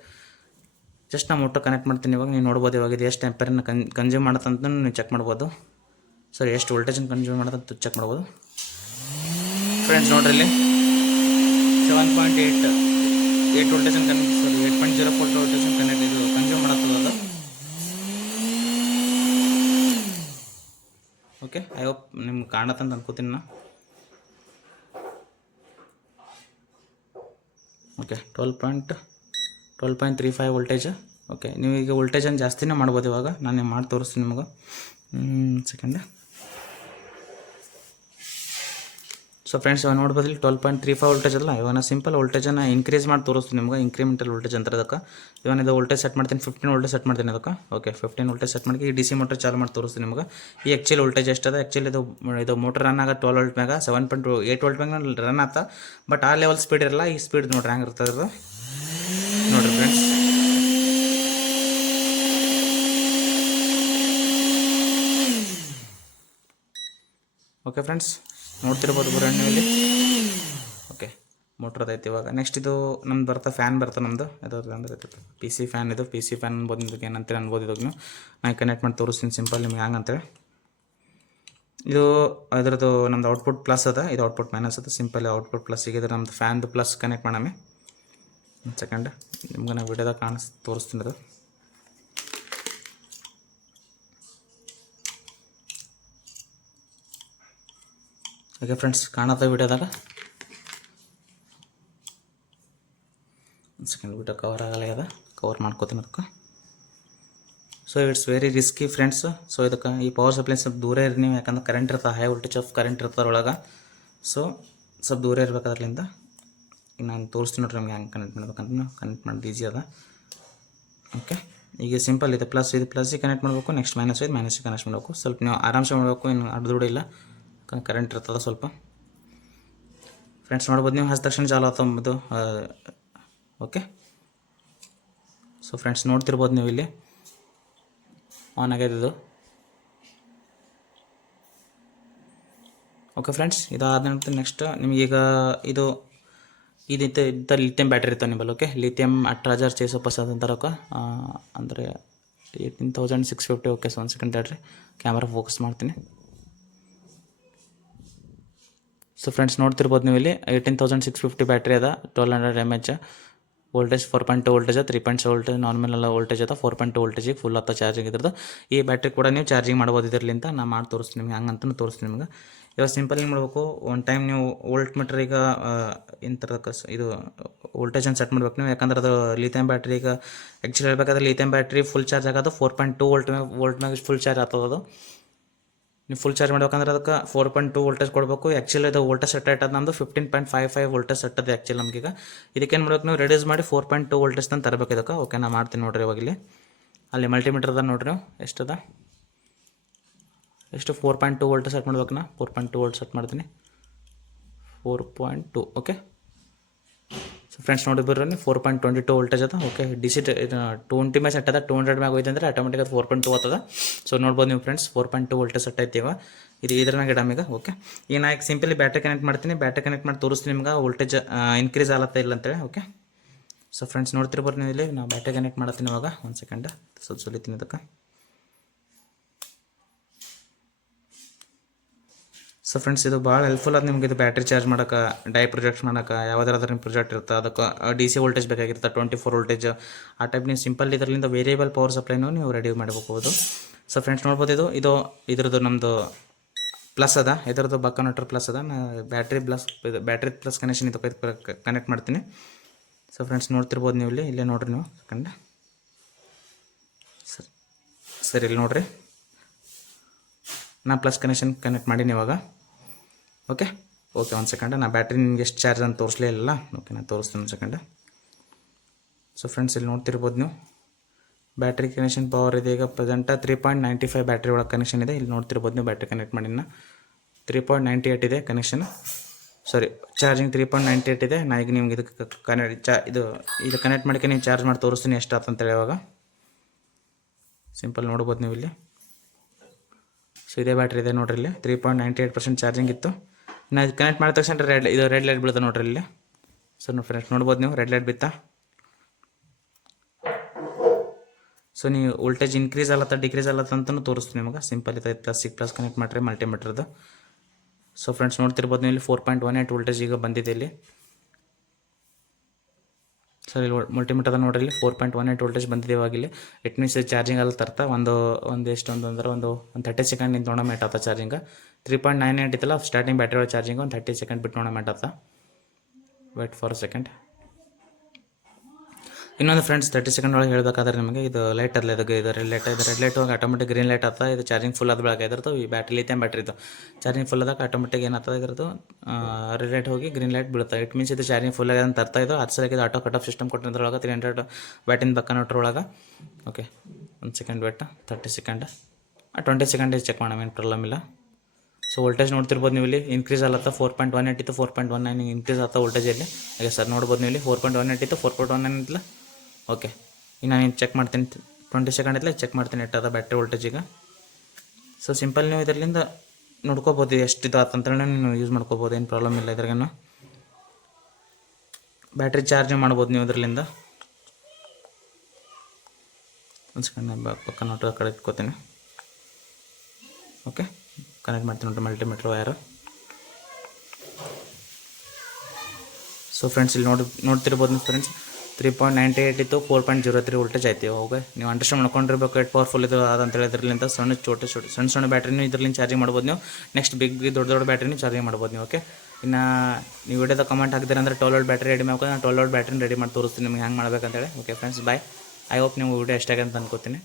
Just ನಾನು ಮೋಟ್ರ್ ಕನೆಕ್ಟ್ ಮಾಡ್ತೀನಿ. ಇವಾಗ ನೀವು ನೋಡ್ಬೋದು ಇವಾಗ ಇದು ಎಷ್ಟು ಆಂಪಿಯರನ್ನು ಕನ್ಸ್ಯೂಮ್ ಮಾಡುತ್ತೆ ಅಂತ ನೀವು ಚೆಕ್ ಮಾಡ್ಬೋದು. ಸರಿ, ಎಷ್ಟು ವೋಲ್ಟೇಜನ್ನು ಕನ್ಸ್ಯೂಮ್ ಮಾಡುತ್ತೆ ಅಂತ ಚೆಕ್ ಮಾಡ್ಬೋದು. ಫ್ರೆಂಡ್ಸ್ ನೋಡ್ರಿ ಇಲ್ಲಿ 7.8 ವೋಲ್ಟೇಜನ್ನು 8.04 ವೋಲ್ಟೇಜನ್ನು ಕನ್ಸ್ಯೂಮ್ ಮಾಡುತ್ತದೆ ಅದು. ಓಕೆ, ಐ ಹೋಪ್ ನಿಮ್ಗೆ ಕಾಣತ್ತಂತ ಅನ್ಕೋತೀನಿ ನಾನು. Okay, 12.35 voltage. ಓಕೆ, ನೀವು ಈಗ ವೋಲ್ಟೇಜನ್ನು ಜಾಸ್ತಿನೇ ಮಾಡ್ಬೋದು. ಇವಾಗ ನಾನು ಮಾಡಿ ತೋರಿಸ್ತೀನಿ ನಿಮಗೆ. ಸೆಕೆಂಡ್. ಸೊ ಫ್ರೆಂಡ್ಸ್, ಇವಾಗ ನೋಡ್ಬೋದು ಇಲ್ಲಿ 12.35 ವೋಲ್ಟೇಜ್ ಅಲ್ಲ. ಇವಾಗ ಸಿಂಪಲ್ ವೋಲ್ಟೇಜನ್ನು ಇನ್ಕ್ರೀಸ್ ಮಾಡಿ ತೋರಿಸ್ತೀನಿ ನಿಮ್ಗೆ. ಇನ್ಕ್ರಿಮೆಂಟಲ್ ವೋಲ್ಟೇಜ್ ಅಂತ ಅದಕ್ಕೆ. ಇವಾಗ ಇದು ವೋಲ್ಟೇಜ್ ಸೆಟ್ ಮಾಡ್ತೀನಿ, 15 ವೋಲ್ಟೇಜ್ ಸೆಟ್ ಮಾಡ್ತೀನಿ ಅದಕ್ಕೆ. ಓಕೆ, 15 ವೋಲ್ಟೇಜ್ ಸೆಟ್ ಮಾಡಿ ಈ ಡಿ ಸಿ ಮೋಟರ್ ಚಾಲು ಮಾಡಿ ತೋರಿಸ್ತೀನಿ ನಿಮ್ಗೆ. ಈ ಆ್ಯಕ್ಚುಲಿ ವೋಲ್ಟೇಜ್ ಎಷ್ಟದ, ಆ್ಯಕ್ಚುಲಿ ಇದು ಮೋಟರ್ ರನ್ ಆಗ 12 ವೋಲ್ಟ್ ಮ್ಯಾಗ 7.8 ವೋಲ್ಟ್ ಮ್ಯಾಗ ರನ್ ಆತ. ಬಟ್ ಆ ಲೆವೆಲ್ ಸ್ಪೀಡ್ ಇರಲ್ಲ. ಈ ಸ್ಪೀಡ್ ನೋಡ್ರಿ ಹೆಂಗೆ ಇರ್ತದೆ ಅದು ನೋಡಿರಿ ಫ್ರೆಂಡ್ಸ್. ಓಕೆ ಫ್ರೆಂಡ್ಸ್, ನೋಡ್ತಿರ್ಬೋದು ಬರೋಣ ಇಲ್ಲಿ. ಓಕೆ, ಮೋಟ್ರದ್ದು ಐತಿ. ಇವಾಗ ನೆಕ್ಸ್ಟ್ ಇದು ನಮ್ದು ಫ್ಯಾನ್ ಬರುತ್ತೆ ನಮ್ಮದು. ಅದು ಅಂದರೆ ಪಿ ಸಿ ಫ್ಯಾನ್. ಇದು ಪಿ ಸಿ ಫ್ಯಾನ್ ಅನ್ಬೋದು, ಇದಕ್ಕೆ ಏನಂತೇಳಿ ಅನ್ಬೋದು. ಇವಾಗ ನಾನು ಕನೆಕ್ಟ್ ಮಾಡಿ ತೋರಿಸ್ತೀನಿ ಸಿಂಪಲ್ ನಿಮ್ಗೆ ಹೆಂಗೆ ಅಂತೇಳಿ. ಇದು ಅದರದ್ದು ನಮ್ಮದು ಔಟ್ಪುಟ್ ಪ್ಲಸ್ ಅದ, ಇದು ಔಟ್ಪುಟ್ ಮೈನಸ್ ಅದ. ಸಿಂಪಲ್ ಔಟ್ಪುಟ್ ಪ್ಲಸ್ ಈಗ ನಮ್ಮದು ಫ್ಯಾನ್ದು ಪ್ಲಸ್ ಕನೆಕ್ಟ್ ಮಾಡಾಮೆ. ಒಂದು ಸೆಕೆಂಡ್ ನಿಮ್ಗೆ ನಾನು ವಿಡಿಯೋದಾಗ ತೋರಿಸ್ತೀನಿ ಅದು. ಓಕೆ ಫ್ರೆಂಡ್ಸ್, ಕಾಣುತ್ತೆ ವಿಡಿಯೋದಾಗ. ಒಂದು ಸೆಕೆಂಡ್, ವಿಡಿಯೋ ಕವರ್ ಆಗಲ್ಲ ಅದ, ಕವರ್ ಮಾಡ್ಕೋತೀನಿ ಅದಕ್ಕೆ. So it's very risky friends. So ಇದಕ್ಕೆ ಈ ಪವರ್ ಸಪ್ಲೈ ಸ್ವಲ್ಪ ದೂರ ಇರಿ ನೀವು, ಯಾಕಂದ್ರೆ ಕರೆಂಟ್ ಇರ್ತದೆ, ಹೈ ವೋಲ್ಟೇಜ್ ಆಫ್ ಕರೆಂಟ್ ಇರ್ತದೆ ಒಳಗೆ. ಸೊ ಸ್ವಲ್ಪ ದೂರ ಇರ್ಬೇಕು ಅದರಿಂದ. ಈಗ ನಾನು ತೋರಿಸ್ತೀನಿ ನೋಡ್ರಿ ನಿಮ್ಗೆ ಹೆಂಗೆ ಕನೆಕ್ಟ್ ಮಾಡ್ಬೇಕಂತ. ಕನೆಕ್ಟ್ ಮಾಡೋದು ಈಸಿ ಅದ. ಓಕೆ, ಈಗ ಸಿಂಪಲ್ ಇದೆ ಇದು ಪ್ಲಸ್ಸಿಗೆ ಕನೆಕ್ಟ್ ಮಾಡಬೇಕು. ನೆಕ್ಸ್ಟ್ ಮೈನಸ್ಸಿಗೆ ಕನೆಕ್ಟ್ ಮಾಡಬೇಕು. ಸ್ವಲ್ಪ ನೀವು ಆರಾಮ್ಸೆ ಮಾಡಬೇಕು, ಇನ್ನು ಅಡ್ದುಡಿಲ್ಲ, ಕರೆಂಟ್ ಇರ್ತದೆ ಸ್ವಲ್ಪ. ಫ್ರೆಂಡ್ಸ್ ನೋಡ್ಬೋದು ನೀವು, ಹಚ್ಚ ತಕ್ಷಣ ಚಾಲು ಆಗ್ತಂಬುದು. ಓಕೆ, ಸೊ ಫ್ರೆಂಡ್ಸ್ ನೋಡ್ತಿರ್ಬೋದು ನೀವು ಇಲ್ಲಿ ಆನ್ ಆಗ್ಯದ ಇದು. ಓಕೆ ಫ್ರೆಂಡ್ಸ್, ಇದಾದ ನಂತರ ನೆಕ್ಸ್ಟ್ ನಿಮಗೀಗ ಇದು ಲಿಥಿಯಂ ಬ್ಯಾಟ್ರಿ ಇರ್ತಾವೆ ನಿಮ್ಮಲ್ಲಿ. ಓಕೆ, ಲಿಥಿಯಂ 18650 ಅಂತಾರಕ್ಕ, ಅಂದರೆ 18650. ಓಕೆ, ಸೊ ಒಂದು ಸೆಕೆಂಡ್ ತಡ್ರಿ, ಕ್ಯಾಮ್ರಾ ಫೋಕಸ್ ಮಾಡ್ತೀನಿ. ಸೊ ಫ್ರೆಂಡ್ಸ್ ನೋಡ್ತಿರ್ಬೋದು ನೀವು ಇಲ್ಲಿ 18650 ಬ್ಯಾಟ್ರಿ ಅದ. 1200 mAh voltage, 4.2 voltage, 3.7 voltage normal ಎಲ್ಲ ವೋಲ್ಟೇಜ್ ಅದ. 4.2 ವೋಲ್ಟೇಜಿಗೆ ಫುಲ್ ಹತ್ತ ಚಾರ್ಜಿಂಗ್ ಇದ್ರದ್ದು. ಈ ಬ್ಯಾಟ್ರಿ ಕೂಡ ನೀವು ಚಾರ್ಜಿಂಗ್ ಮಾಡ್ಬೋದು ಇದರಲ್ಲಿಂದ. ನಾನು ಮಾಡಿ ತೋರಿಸ್ತೀನಿ ನಿಮ್ಗೆ, ಹಂಗಂತೂ ತೋರಿಸ್ತೀನಿ ನಿಮ್ಗೆ. ಇವಾಗ ಸಿಂಪಲ್ ಏನು ಮಾಡಬೇಕು, ಒಂದು ಟೈಮ್ ನೀವು ವೋಲ್ಟ್ ಮೀಟರ್ ಈಗ ಇದು ವೋಲ್ಟೇಜನ್ನು ಸೆಟ್ ಮಾಡ್ಬೇಕು ನೀವು. ಯಾಕಂದ್ರೆ ಅದು ಲಿಥಿಯಂ ಬ್ಯಾಟ್ರಿ ಈಗ ಆ್ಯಕ್ಚುಲಿ ಹೇಳ್ಬೇಕಾದ್ರೆ ಲಿಥಿಯಂ ಬ್ಯಾಟ್ರಿ ಫುಲ್ ಚಾರ್ಜ್ ಆಗೋದು 4.2 ವೋಲ್ಟ್ ಮ್ಯಾಗ ಫುಲ್ ಚಾರ್ಜ್ ಆಗ್ತದೆ ಅದು. ನೀವು ಫುಲ್ ಚಾರ್ಜ್ ಮಾಡ್ಬೇಕಂದ್ರೆ ಅದಕ್ಕೆ 4.2 ವೋಲ್ಟೇಜ್ ಕೊಡಬೇಕು. ಆ್ಯಕ್ಚುಲಿ ಅದು ವೋಲ್ಟೇಜ್ ಸೆಟ್ ಆಯ್ತದ ನಮ್ಮದು 15.55 ವೋಲ್ಟೇಜ್ ಸೆಟ್ ಅದು ಆ್ಯಕ್ಚುಲಿ ನಮಗೀಗ. ಇದಕ್ಕೇನು ಮಾಡ್ಬೇಕು, ನೀವು ರೆಡ್ಯೂಸ್ ಮಾಡಿ 4.2 ವೋಲ್ಟೇಜ್ ತಂದು ತರಬೇಕು ಇದಕ್ಕೆ. ಓಕೆ, ನಾನು ಮಾಡ್ತೀನಿ ನೋಡಿರಿ. ಇವಾಗ ಅಲ್ಲಿ ಮಲ್ಟಿಮೀಟರ್ ಅದ ನೋಡಿರಿ ನೀವು ಎಷ್ಟದ, 4.2 ವೋಲ್ಟ್ ಸೆಟ್ ಮಾಡ್ಬೇಕು. ನಾ 4.2 ವೋಲ್ಟ್ ಸೆಟ್ ಮಾಡ್ತೀನಿ. 4.2. ಓಕೆ, ಸೊ ಫ್ರೆಂಡ್ಸ್ ನೋಡಿ ಬರ್ರಿ, 4.22 ವೋಲ್ಟೇಜ್ ಅದ. ಓಕೆ, DC 20 ಮ್ಯಾಗ ಸೆಟ್ ಅದ. 200 ಮ್ಯಾಗ ಹೋಯ್ತು ಅಂದರೆ ಆಟೋಮೆಟಿಕ್ ಅದು 4.2 ಆಗ್ತದ. ಸೊ ನೋಡ್ಬೋದು ನೀವು ಫ್ರೆಂಡ್ಸ್, 4.2 ವೋಲ್ಟೇಜ್ ಸೆಟ್ ಐತಿ ಇವಾಗ. ಇದು ಇದ್ರ ಮ್ಯಾಗ ಇಡಮ್ ಈಗ. ಓಕೆ, ಈಗ ನಾ ಸಿಂಪಲಿ ಬ್ಯಾಟ್ರಿ ಕನೆಕ್ಟ್ ಮಾಡ್ತೀನಿ. ಬ್ಯಾಟ್ರಿ ಕನೆಕ್ಟ್ ಮಾಡಿ ತೋರಿಸ್ತೀನಿ ನಿಮ್ಗೆ ವೋಲ್ಟೇಜ್ ಇನ್ಕ್ರೀಸ್ ಆಗತ್ತ ಇಲ್ಲ ಅಂತೇಳಿ. ಓಕೆ, ಸೊ ಫ್ರೆಂಡ್ಸ್ ನೋಡ್ತಿರ್ಬೋದು ನೀವು ಇಲ್ಲಿ, ನಾವು ಬ್ಯಾಟ್ರಿ ಕನೆಕ್ಟ್ ಮಾಡ್ತೀನಿ ಇವಾಗ. ಒಂದು ಸೆಕೆಂಡ್ ಸ್ವಲ್ಪ ಸುಲಿತೀನಿ ಅದಕ್ಕೆ. ಸೊ ಫ್ರೆಂಡ್ಸ್ ಇದು ಭಾಳ ಹೆಲ್ಪ್ಫುಲ್ ಅದು ನಿಮ್ಗೆ ಇದು ಬ್ಯಾಟ್ರಿ ಚಾರ್ಜ್ ಮಾಡೋಕೆ ಡೈ ಪ್ರೊಜೆಕ್ಟ್ ಮಾಡೋಕೆ ಯಾವುದಾದ್ರೂ ನಿಮ್ಮ ಪ್ರಾಜೆಕ್ಟ್ ಇರುತ್ತೆ ಅದಕ್ಕೆ ಡಿ ಸಿ ವೋಲ್ಟೇಜ್ ಬೇಕಾಗಿರುತ್ತೆ 24 ವೋಲ್ಟೇಜ್ ಆ ಟೈಪ್ ನೀವು ಸಿಂಪಲ್ ಇದರಿಂದ ವೇರಿಯಬಲ್ ಪವರ್ ಸಪ್ಲೈನೂ ನೀವು ರೆಡಿ ಮಾಡಬಹುದು. ಸೊ ಫ್ರೆಂಡ್ಸ್ ನೋಡ್ಬೋದು ಇದು ಇದ್ರದ್ದು ನಮ್ಮದು ಪ್ಲಸ್ ಅದ, ಇದರದ್ದು ಬಕ್ ಕನ್ವರ್ಟರ್ ಪ್ಲಸ್ ಅದ. ಬ್ಯಾಟ್ರಿ ಪ್ಲಸ್ ಕನೆಕ್ಷನ್ ಇದು ಕನೆಕ್ಟ್ ಮಾಡ್ತೀನಿ. ಸೊ ಫ್ರೆಂಡ್ಸ್ ನೋಡ್ತಿರ್ಬೋದು ನೀವು ಇಲ್ಲೇ ನೋಡಿರಿ ನೀವು ಸೆಕೆಂಡ್ ಸರಿ ಇಲ್ಲಿ ನೋಡಿರಿ ನಾ ಪ್ಲಸ್ ಕನೆಕ್ಷನ್ ಕನೆಕ್ಟ್ ಮಾಡೀನಿ ಇವಾಗ. ಓಕೆ ಒಂದು ಸೆಕೆಂಡ್ ನಾ ಬ್ಯಾಟ್ರಿ ನಿಮ್ಗೆ ಎಷ್ಟು ಚಾರ್ಜ್ ಅಂತ ತೋರಿಸಲೇ ಇಲ್ಲ. ಓಕೆ ನಾನು ತೋರಿಸ್ತೀನಿ ಒಂದು ಸೆಕೆಂಡ್. ಸೊ ಫ್ರೆಂಡ್ಸ್ ಇಲ್ಲಿ ನೋಡ್ತಿರ್ಬೋದು ನೀವು ಬ್ಯಾಟ್ರಿ ಕನೆಕ್ಷನ್ ಪವರ್ ಇದೆ ಈಗ ಪ್ರೆಸೆಂಟ 3.95 ಬ್ಯಾಟ್ರಿ ಒಳಗೆ ಕನೆಕ್ಷನ್ ಇದೆ. ಇಲ್ಲಿ ನೋಡ್ತಿರ್ಬೋದು ನೀವು ಬ್ಯಾಟ್ರಿ ಕನೆಕ್ಟ್ ಮಾಡಿನ 3.98 ಇದೆ ಕನೆಕ್ಷನ್, ಸಾರಿ ಚಾರ್ಜಿಂಗ್ 3.98 ಇದೆ. ನಾ ಈಗ ನಿಮ್ಗೆ ಇದಕ್ಕೆ ಇದು ಕನೆಕ್ಟ್ ಮಾಡಿಕೆ ನೀವು ಚಾರ್ಜ್ ಮಾಡಿ ತೋರಿಸ್ತೀನಿ ಎಷ್ಟು ಆತಂತೇಳಿ ಇವಾಗ ಸಿಂಪಲ್ ನೋಡ್ಬೋದು ನೀವು ಇಲ್ಲಿ. ಸೊ ಇದೇ ಬ್ಯಾಟ್ರಿ ಇದೆ ನೋಡ್ರಿ ಇಲ್ಲಿ 3.98% ಚಾರ್ಜಿಂಗ್ ಇತ್ತು. ನಾನು ಇದು ಕನೆಕ್ಟ್ ಮಾಡಿದ ತಕ್ಷಣ ರೆಡ್ ಲೈಟ್ ಬೀಳುತ್ತೆ ನೋಡ್ರಿ ಇಲ್ಲಿ. ಸೊ ಫ್ರೆಂಡ್ಸ್ ನೋಡ್ಬೋದು ನೀವು ರೆಡ್ ಲೈಟ್ ಬಿತ್ತಾ. ಸೊ ನೀವು ವೋಲ್ಟೇಜ್ ಇನ್ಕ್ರೀಸ್ ಆಲತ್ತ ಡಿಕ್ರೀಸ್ ಆಲತ್ತ ಅಂತಲೂ ತೋರಿಸ್ತೀನಿ ನಿಮಗೆ. ಸಿಂಪಲ್ ಇದೆ ಪ್ಲಸ್ ಕನೆಕ್ಟ್ ಮಾಡಿರಿ ಮಲ್ಟಿಮೀಟರ್ದು. ಸೊ ಫ್ರೆಂಡ್ಸ್ ನೋಡ್ತಿರ್ಬೋದು ನೀವು ಇಲ್ಲಿ 4.18 ವೋಲ್ಟೇಜ್ ಈಗ ಬಂದಿದೆ ಇಲ್ಲಿ. ಸರ್ ಇಲ್ಲಿ ಮಲ್ಟಿಮೀಟರ್ ನೋಡ್ರಿ ಇಲ್ಲಿ 4.18 ವೋಲ್ಟೇಜ್ ಬಂದಿದೆ ಇವಾಗ ಇಲ್ಲಿ. ಇಟ್ ಮೀನ್ಸ್ ಚಾರ್ಜಿಂಗ್ ಅಲ್ಲಿ ತರ್ತಾ ಒಂದು ಎಷ್ಟೊಂದು ಅಂದ್ರೆ ಒಂದು 30 ಸೆಕೆಂಡ್ ನಿಂತು ನೋಡೋ ಮ್ಯಾಟ್ ಆತ ಚಾರ್ಜಿಂಗ್. 3.98 ಇತ್ತಲ್ಲ ಸ್ಟಾರ್ಟಿಂಗ್ ಬ್ಯಾಟ್ರಿ ಒಳಗೆ ಚಾರ್ಜಿಂಗ್ ಒಂದು 30 ಸೆಕೆಂಡ್ ಬಿಟ್ಟು ನೋಡೋ ಮ್ಯಾಟ್ ಆತ. Wait for second. ಇನ್ನೊಂದು ಫ್ರೆಂಡ್ಸ್ 30 ಸೆಕೆಂಡ್ ಒಳಗೆ ಹೇಳಬೇಕಾದ್ರೆ ನಿಮಗೆ ಇದು ಲೈಟ್ ಅಲ್ಲ ಇದು ರೆಡ್ ಲೈಟ್ ಹೋಗಿ ಆಟೋಮೆಟಿಕ್ ಗ್ರೀನ್ ಲೈಟ್ ಆಗ್ತದೆ. ಇದು ಚಾರ್ಜಿಂಗ್ ಫುಲ್ ಆದ ಬೆಳಗ್ಗೆ ಇದ್ರದ್ದು ಈ ಬ್ಯಾಟ್ರಿ ಲಿಥಿಯಂ ಬ್ಯಾಟ್ರಿದು ಚಾರ್ಜಿಂಗ್ ಫುಲ್ ಆದಾಗ ಆಟೋಮೆಟಿಕ್ ಏನಾಗ್ತದೆ ಇದ್ರದ್ದು ರೆಡ್ ಲೈಟ್ ಹೋಗಿ ಗ್ರೀನ್ ಲೈಟ್ ಬೀಳುತ್ತೆ. ಇಟ್ ಮೀನ್ಸ್ ಇದು ಚಾರ್ಜಿಂಗ್ ಫುಲ್ ಆಗಿ ಅಂತ ಅರ್ಥ. ಇದು ಇದು ಆಟೋ ಕಟ್ ಆಫ್ ಸಿಸ್ಟಮ್ ಕೊಟ್ಟಿದ್ರೊಳಗೆ 300 ಬ್ಯಾಟಿನ ಬಕ್ ಕನ್ವರ್ಟರ್ ಒಳಗೆ. ಓಕೆ ಒಂದು second wait 30 second 20 second check ಮಾಡೋಣ, ಏನು ಪ್ರಾಬ್ಲಮ್ ಇಲ್ಲ. ಸೊ ವೋಲ್ಟೇಜ್ ನೋಡ್ತಿರ್ಬೋದು ನೀವು ಇಲ್ಲಿ ಇನ್ಕ್ರೀಸ್ ಆಲತ್ತ 4.18 ಇತ್ತು 4.19 ಇನ್ಕ್ರೀಸ್ ಆಗ್ತಾ ವೋಲ್ಟೇಜಲ್ಲಿ. ಹಾಗೆ ಸರ್ ನೋಡ್ಬೋದು ನೀವು ಇಲ್ಲಿ 4.18 ಇತ್ತು 4.19 ಇತ್ತಲ್ಲ. ಓಕೆ ಈಗ ನಾನು ಚೆಕ್ ಮಾಡ್ತೀನಿ 20 ಸೆಕೆಂಡ್ ಇತ್ತಲ್ಲ ಚೆಕ್ ಮಾಡ್ತೀನಿ ಎಟ್ಟದ ಬ್ಯಾಟ್ರಿ ವೋಲ್ಟೇಜ್ ಈಗ. ಸೊ ಸಿಂಪಲ್ ನೀವು ಇದರಿಂದ ನೋಡ್ಕೋಬೋದು ಎಷ್ಟಿದೆ ಅಂತಂತೇಳಿ ನೀವು ಯೂಸ್ ಮಾಡ್ಕೋಬೋದು, ಏನು ಪ್ರಾಬ್ಲಮ್ ಇಲ್ಲ ಇದ್ರಾಗೇನು. ಬ್ಯಾಟ್ರಿ ಚಾರ್ಜ್ ಮಾಡ್ಬೋದು ನೀವು ಇದರಿಂದ. ಒಂದು ಸೆಕೆಂಡ್ ಪಕ್ಕ ನೋಟೋ ಕಡೆ ಇಟ್ಕೋತೀನಿ. ಓಕೆ ಕನೆಕ್ಟ್ ಮಾಡ್ತೀನಿ ನೋಡ್ರಿ ಮಲ್ಟಿಮೀಟರ್ ವೈರು. ಸೊ ಫ್ರೆಂಡ್ಸ್ ಇಲ್ಲಿ ನೋಡ್ತಿರ್ಬೋದು ಫ್ರೆಂಡ್ಸ್ 3.98 ಇತ್ತು 4.03 ವೋಲ್ಟೇಜ್ ಆಯ್ತು. ಓಕೆ ನೀವು ಅಂಡರ್ಸ್ಟ್ಯಾಂಡ್ ಮಾಡ್ಕೊಂಡಿರ್ಬೇಕು ಎಷ್ಟು ಪವರ್ಫುಲ್ ಇದು ಅದಂತೇಳಿ ಇದರಿಂದ ಸಣ್ಣ ಬ್ಯಾಟ್ರಿನೂ ಇದರಿಂದ ಚಾರ್ಜಿಂಗ್ ಮಾಡ್ಬೋದು ನೀವು. ನೆಕ್ಸ್ಟ್ ಬಿಗ್ ದೊಡ್ಡ ಬ್ಯಾಟ್ರಿನೂ ಚಾರ್ಜಿಂಗ್ ಮಾಡ್ಬೋದು ನೀವು. ಓಕೆ ಇನ್ನು ನೀವು ವಿಡಿಯೋದ ಕಮೆಂಟ್ ಹಾಕಿದ್ರೆ ಅಂದರೆ 12 ವೋಲ್ಟ್ ಬ್ಯಾಟ್ರಿ ರೆಡಿ ಮಾಡ್ಕೊಂಡು ನಾನು 12 ವೋಲ್ಟ್ ಬ್ಯಾಟ್ರಿನ ರೆಡಿ ಮಾಡಿ ತೋರಿಸ್ತೀನಿ ನಿಮ್ಗೆ ಹೆಂಗೆ ಮಾಡ್ಬೇಕಂತೇಳಿ. Okay friends bye. I hope ನೀವು ವಿಡಿಯೋ ಎಷ್ಟಾಗಿದೆ ಅಂತ ಅನ್ಕೋತೀನಿ.